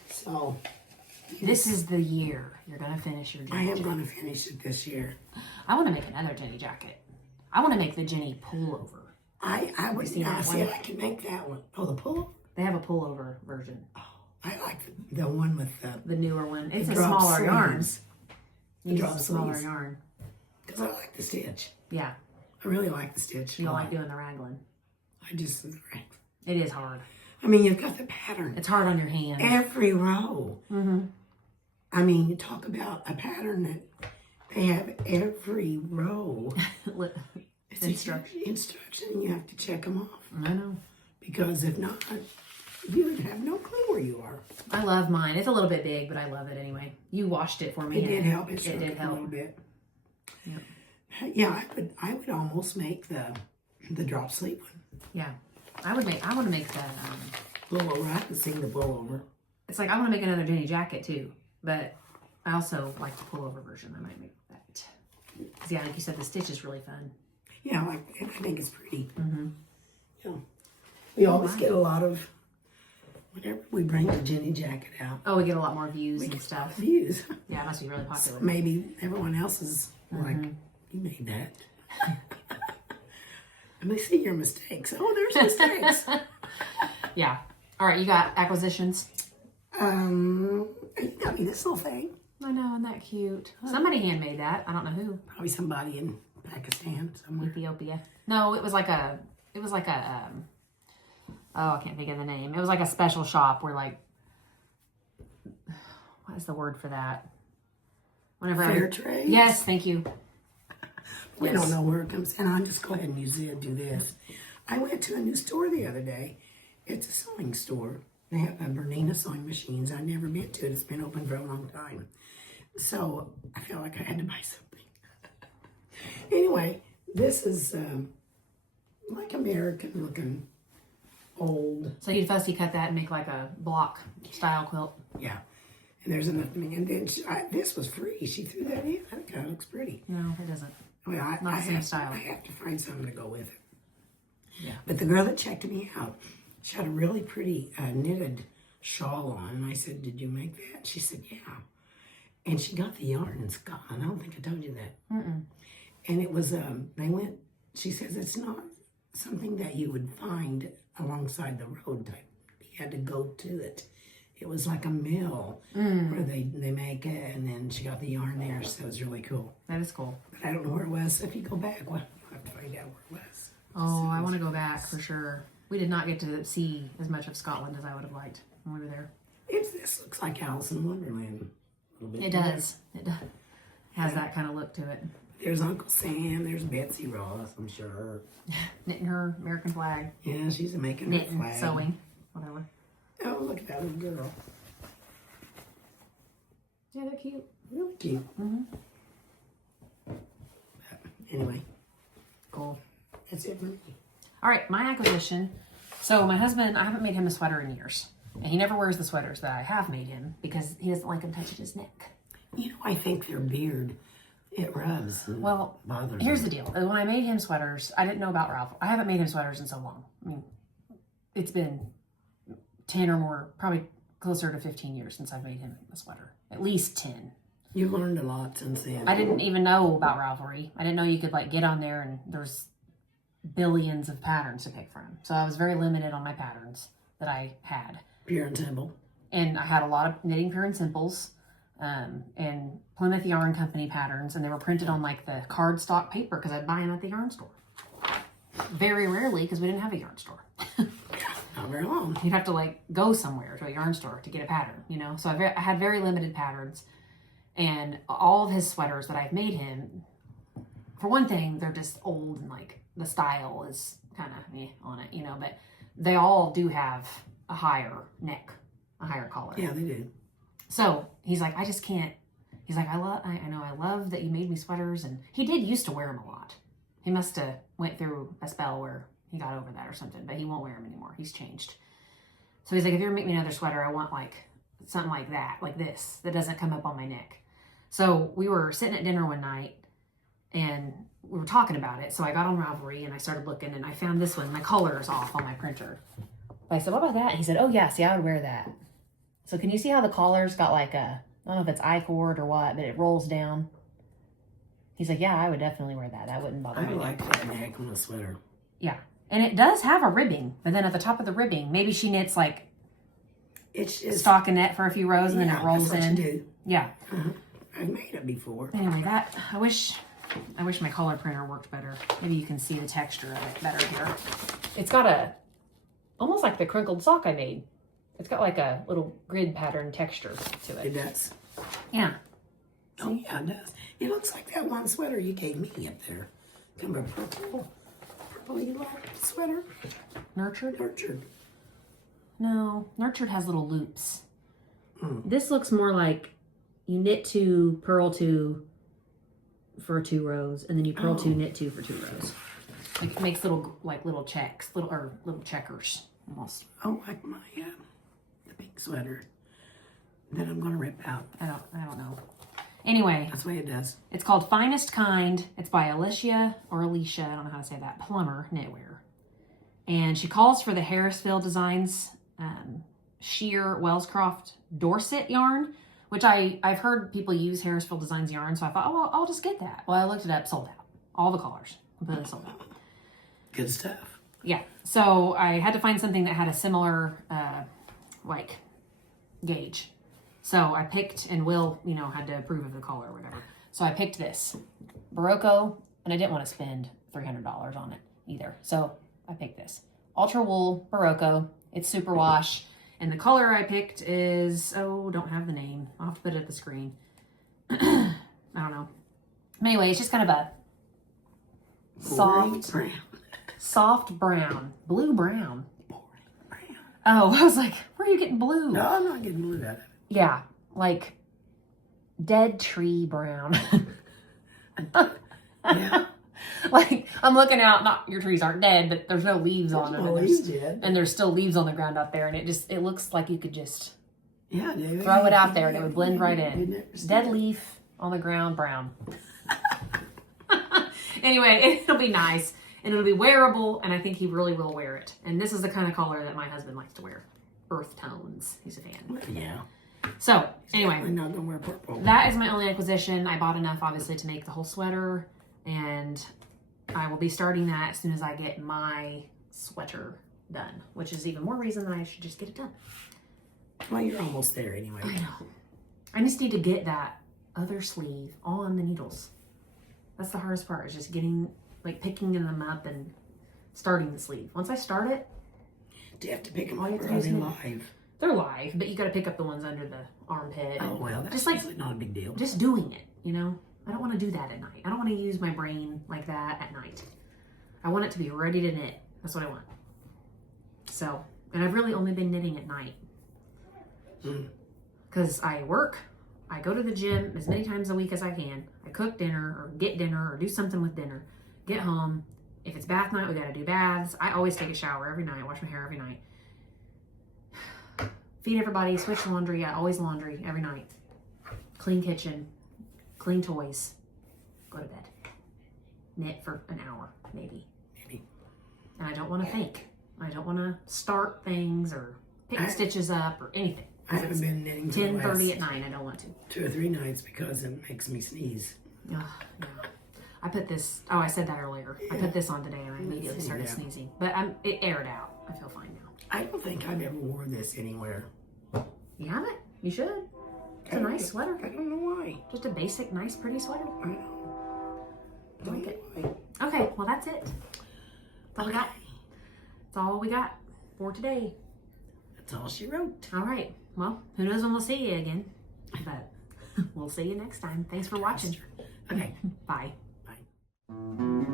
So This is the year you're going to finish your Jenny I am jacket. going to finish it this year. I want to make another Jenny jacket. I want to make the Jenny pullover. I would see that see one? I can make that one. Oh, the pull. They have a pullover version. I like the one with The newer one. It's a drop smaller yarn. sleeves. It's drop a smaller sleeves. yarn. Because I like the stitch. Yeah. I really like the stitch. You don't like doing the raglan. I just. It is hard. I mean, you've got the pattern. It's hard on your hands. Every row. I mean, you talk about a pattern that they have every row. It's instruction, and you have to check them off. I know. Because if not, you would have no clue where you are. I love mine. It's a little bit big, but I love it anyway. You washed it for me. It did help. It did did help a little bit. Yep. Yeah, I would almost make the drop sleeve one. Yeah. I want to make the, Blowover. I haven't seen the blowover. it's like I want to make another Jenny jacket too, but I also like the pullover version. I might make that. 'Cause yeah, like you said, the stitch is really fun. Yeah, I like it. I think it's pretty. Yeah. We always get a lot of, whenever we bring the Jenny jacket out, Oh, we get a lot more views we and get stuff. views. Yeah, it must be really popular. Maybe everyone else is like, you made that. And they see your mistakes. Oh, there's mistakes. Yeah. All right, you got acquisitions. You got me this little thing. I know, isn't that cute? Somebody handmade that. I don't know who. Probably somebody in Pakistan somewhere. Ethiopia. No, it was like a, oh, I can't think of the name. It was like a special shop where like, what is the word for that? Whenever Fair trade? Yes, thank you. We don't know where it comes in. I'll just go ahead and do this. I went to a new store the other day, It's a sewing store. They have a Bernina sewing machines. I've never been to it. It's been open for a long time. So I felt like I had to buy something. Anyway, this is like American looking old. So you'd fussy cut that and make like a block style quilt. Yeah. And there's enough. And then this was free. She threw that in. That kind of looks pretty. No, it doesn't. Well, Not the same style. I have to find something to go with it. Yeah. But the girl that checked me out, she had a really pretty knitted shawl on. And I said, "Did you make that?" She said, "Yeah." And she got the yarn in Scotland. I don't think I told you that. Mm-mm. And it was, she says it's not something that you would find alongside the road type. You had to go to it. It was like a mill where they make it, and then she got the yarn there, so it was really cool. That is cool. But I don't know where it was. If you go back, well, you'll have to find out where it was. Oh, I want to go back for sure. We did not get to see as much of Scotland as I would have liked when we were there. This looks like Alice in Wonderland. A little bit. It does. It does. Has that kind of look to it. There's Uncle Sam. There's Betsy Ross, I'm sure. Knitting her American flag. Yeah, she's making her Knitting, flag. sewing, whatever. Oh, look at that little girl. Yeah, they're cute. Really cute. Anyway, Cool. that's it for me. All right, my acquisition. So my husband, I haven't made him a sweater in years. And he never wears the sweaters that I have made him because he doesn't like them touching his neck. You know, I think their beard, it rubs and Well, bothers here's me. the deal. When I made him sweaters, I didn't know about Ralph. I haven't made him sweaters in so long. I mean, it's been 10 or more, probably closer to 15 years since I've made him a sweater. At least 10. You learned a lot since then. I didn't even know about Ravelry. I didn't know you could like get on there and there's billions of patterns to pick from. So I was very limited on my patterns that I had. Pure and simple. And I had a lot of knitting pure and simples and Plymouth Yarn Company patterns, and they were printed on like the cardstock paper because I'd buy them at the yarn store. Very rarely because we didn't have a yarn store. Not very long. You'd have to like go somewhere to a yarn store to get a pattern, you know? So I had very limited patterns, and all of his sweaters that I've made him, for one thing, they're just old and like the style is kind of meh on it, you know, but they all do have a higher neck, a higher collar. Yeah, they do. So he's like, I just can't. He's like, I know I love that you made me sweaters, and he did used to wear them a lot. He must have went through a spell where he got over that or something, but he won't wear them anymore. He's changed. So he's like, if you ever make me another sweater, I want like something like that, like this, that doesn't come up on my neck. So we were sitting at dinner one night and we were talking about it. So I got on Ravelry and I started looking and I found this one. My color is off on my printer. I said, what about that? He said, oh yeah, see, I would wear that. So can you see how the collar's got like a, I don't know if it's I-cord or what, but it rolls down. He's like, yeah, I would definitely wear that. That wouldn't bother I me. like that neck on a sweater. Yeah. And it does have a ribbing, but then at the top of the ribbing, maybe she knits like It's just stockinette for a few rows and then it rolls that's what in. you do. Yeah. I've made it before. Anyway, that I wish my color printer worked better. Maybe you can see the texture of it better here. It's got a almost like the crinkled sock I made. It's got like a little grid pattern texture to It it. does. Yeah. Oh yeah, it does. It looks like that one sweater you gave me up there. Kind of a purpley black sweater. Nurtured? Nurtured. No, Nurtured has little loops. This looks more like you knit 2, purl 2 for 2 rows, and then you purl 2, knit 2 for 2 rows. Like it makes little checks, little checkers almost. Oh, like my the pink sweater that I'm gonna rip out. I don't know. Anyway, That's the way it does. it's called Finest Kind. It's by Alicia, I don't know how to say that, Plummer Knitwear. And she calls for the Harrisville Designs sheer Wellscroft Dorset yarn, which I've heard people use Harrisville Designs yarn, so I thought, oh, well, I'll just get that. Well, I looked it up, sold out. All the colors, completely sold out. Good stuff. Yeah, so I had to find something that had a similar, like, gauge. So I picked, and Will, had to approve of the color or whatever. So I picked this, Barocco, and I didn't want to spend $300 on it either. So I picked this. Ultra Wool Barocco. It's superwash. And the color I picked is, don't have the name. I'll have to put it at the screen. I don't know. But anyway, it's just kind of a Boring soft, brown. soft brown, blue brown. Boring brown. Oh, I was like, where are you getting blue? No, I'm not getting blue at it. Yeah, like dead tree brown. Yeah. Like, I'm looking out, not your trees aren't dead, but there's no leaves on them. No And leaves there's, dead. and there's still leaves on the ground out there. And it looks like you could just Yeah, David. throw it out there and it would blend right You in. never see Dead it. leaf on the ground, brown. Anyway, it'll be nice. And it'll be wearable, and I think he really will wear it. And this is the kind of color that my husband likes to wear. Earth tones. He's a fan. Yeah. So, anyway. I'm not going to wear purple. That is my only acquisition. I bought enough, obviously, to make the whole sweater, and I will be starting that as soon as I get my sweater done, which is even more reason that I should just get it done. Well, you're almost there anyway. I know. I just need to get that other sleeve on the needles. That's the hardest part, is just getting, like, picking them up and starting the sleeve. Once I start it, Do you have to pick them All up you have or to do are is they hit it. live? they're live, but you got to pick up the ones under the armpit. Oh, well, that's just like usually not a big deal. just doing it, you know? I don't want to do that at night. I don't want to use my brain like that at night. I want it to be ready to knit. That's what I want. So, and I've really only been knitting at night. Because I work, I go to the gym as many times a week as I can. I cook dinner or get dinner or do something with dinner. Get home. If it's bath night, we got to do baths. I always take a shower every night, wash my hair every night. Feed everybody, switch laundry. I always laundry every night. Clean kitchen, clean toys, go to bed. Knit for an hour, maybe. And I don't want to think. I don't want to start things or pick stitches up or anything. I haven't been knitting for the 10:30 at last night. I don't want to. 2 or 3 nights because it makes me sneeze. Ugh, yeah. I put this. Oh, I said that earlier. I put this on today and I immediately started Yeah. sneezing. But it aired out. I feel fine now. I don't think I've ever wore this anywhere. You haven't? You should. It's a nice sweater. I don't know why. Just a basic, nice, pretty sweater. I know. I like it. Why. Okay, well that's it. That's all we got. That's all we got for today. That's all she wrote. All right. Well, who knows when we'll see you again. But we'll see you next time. Thanks for watching. Okay. Bye. Bye.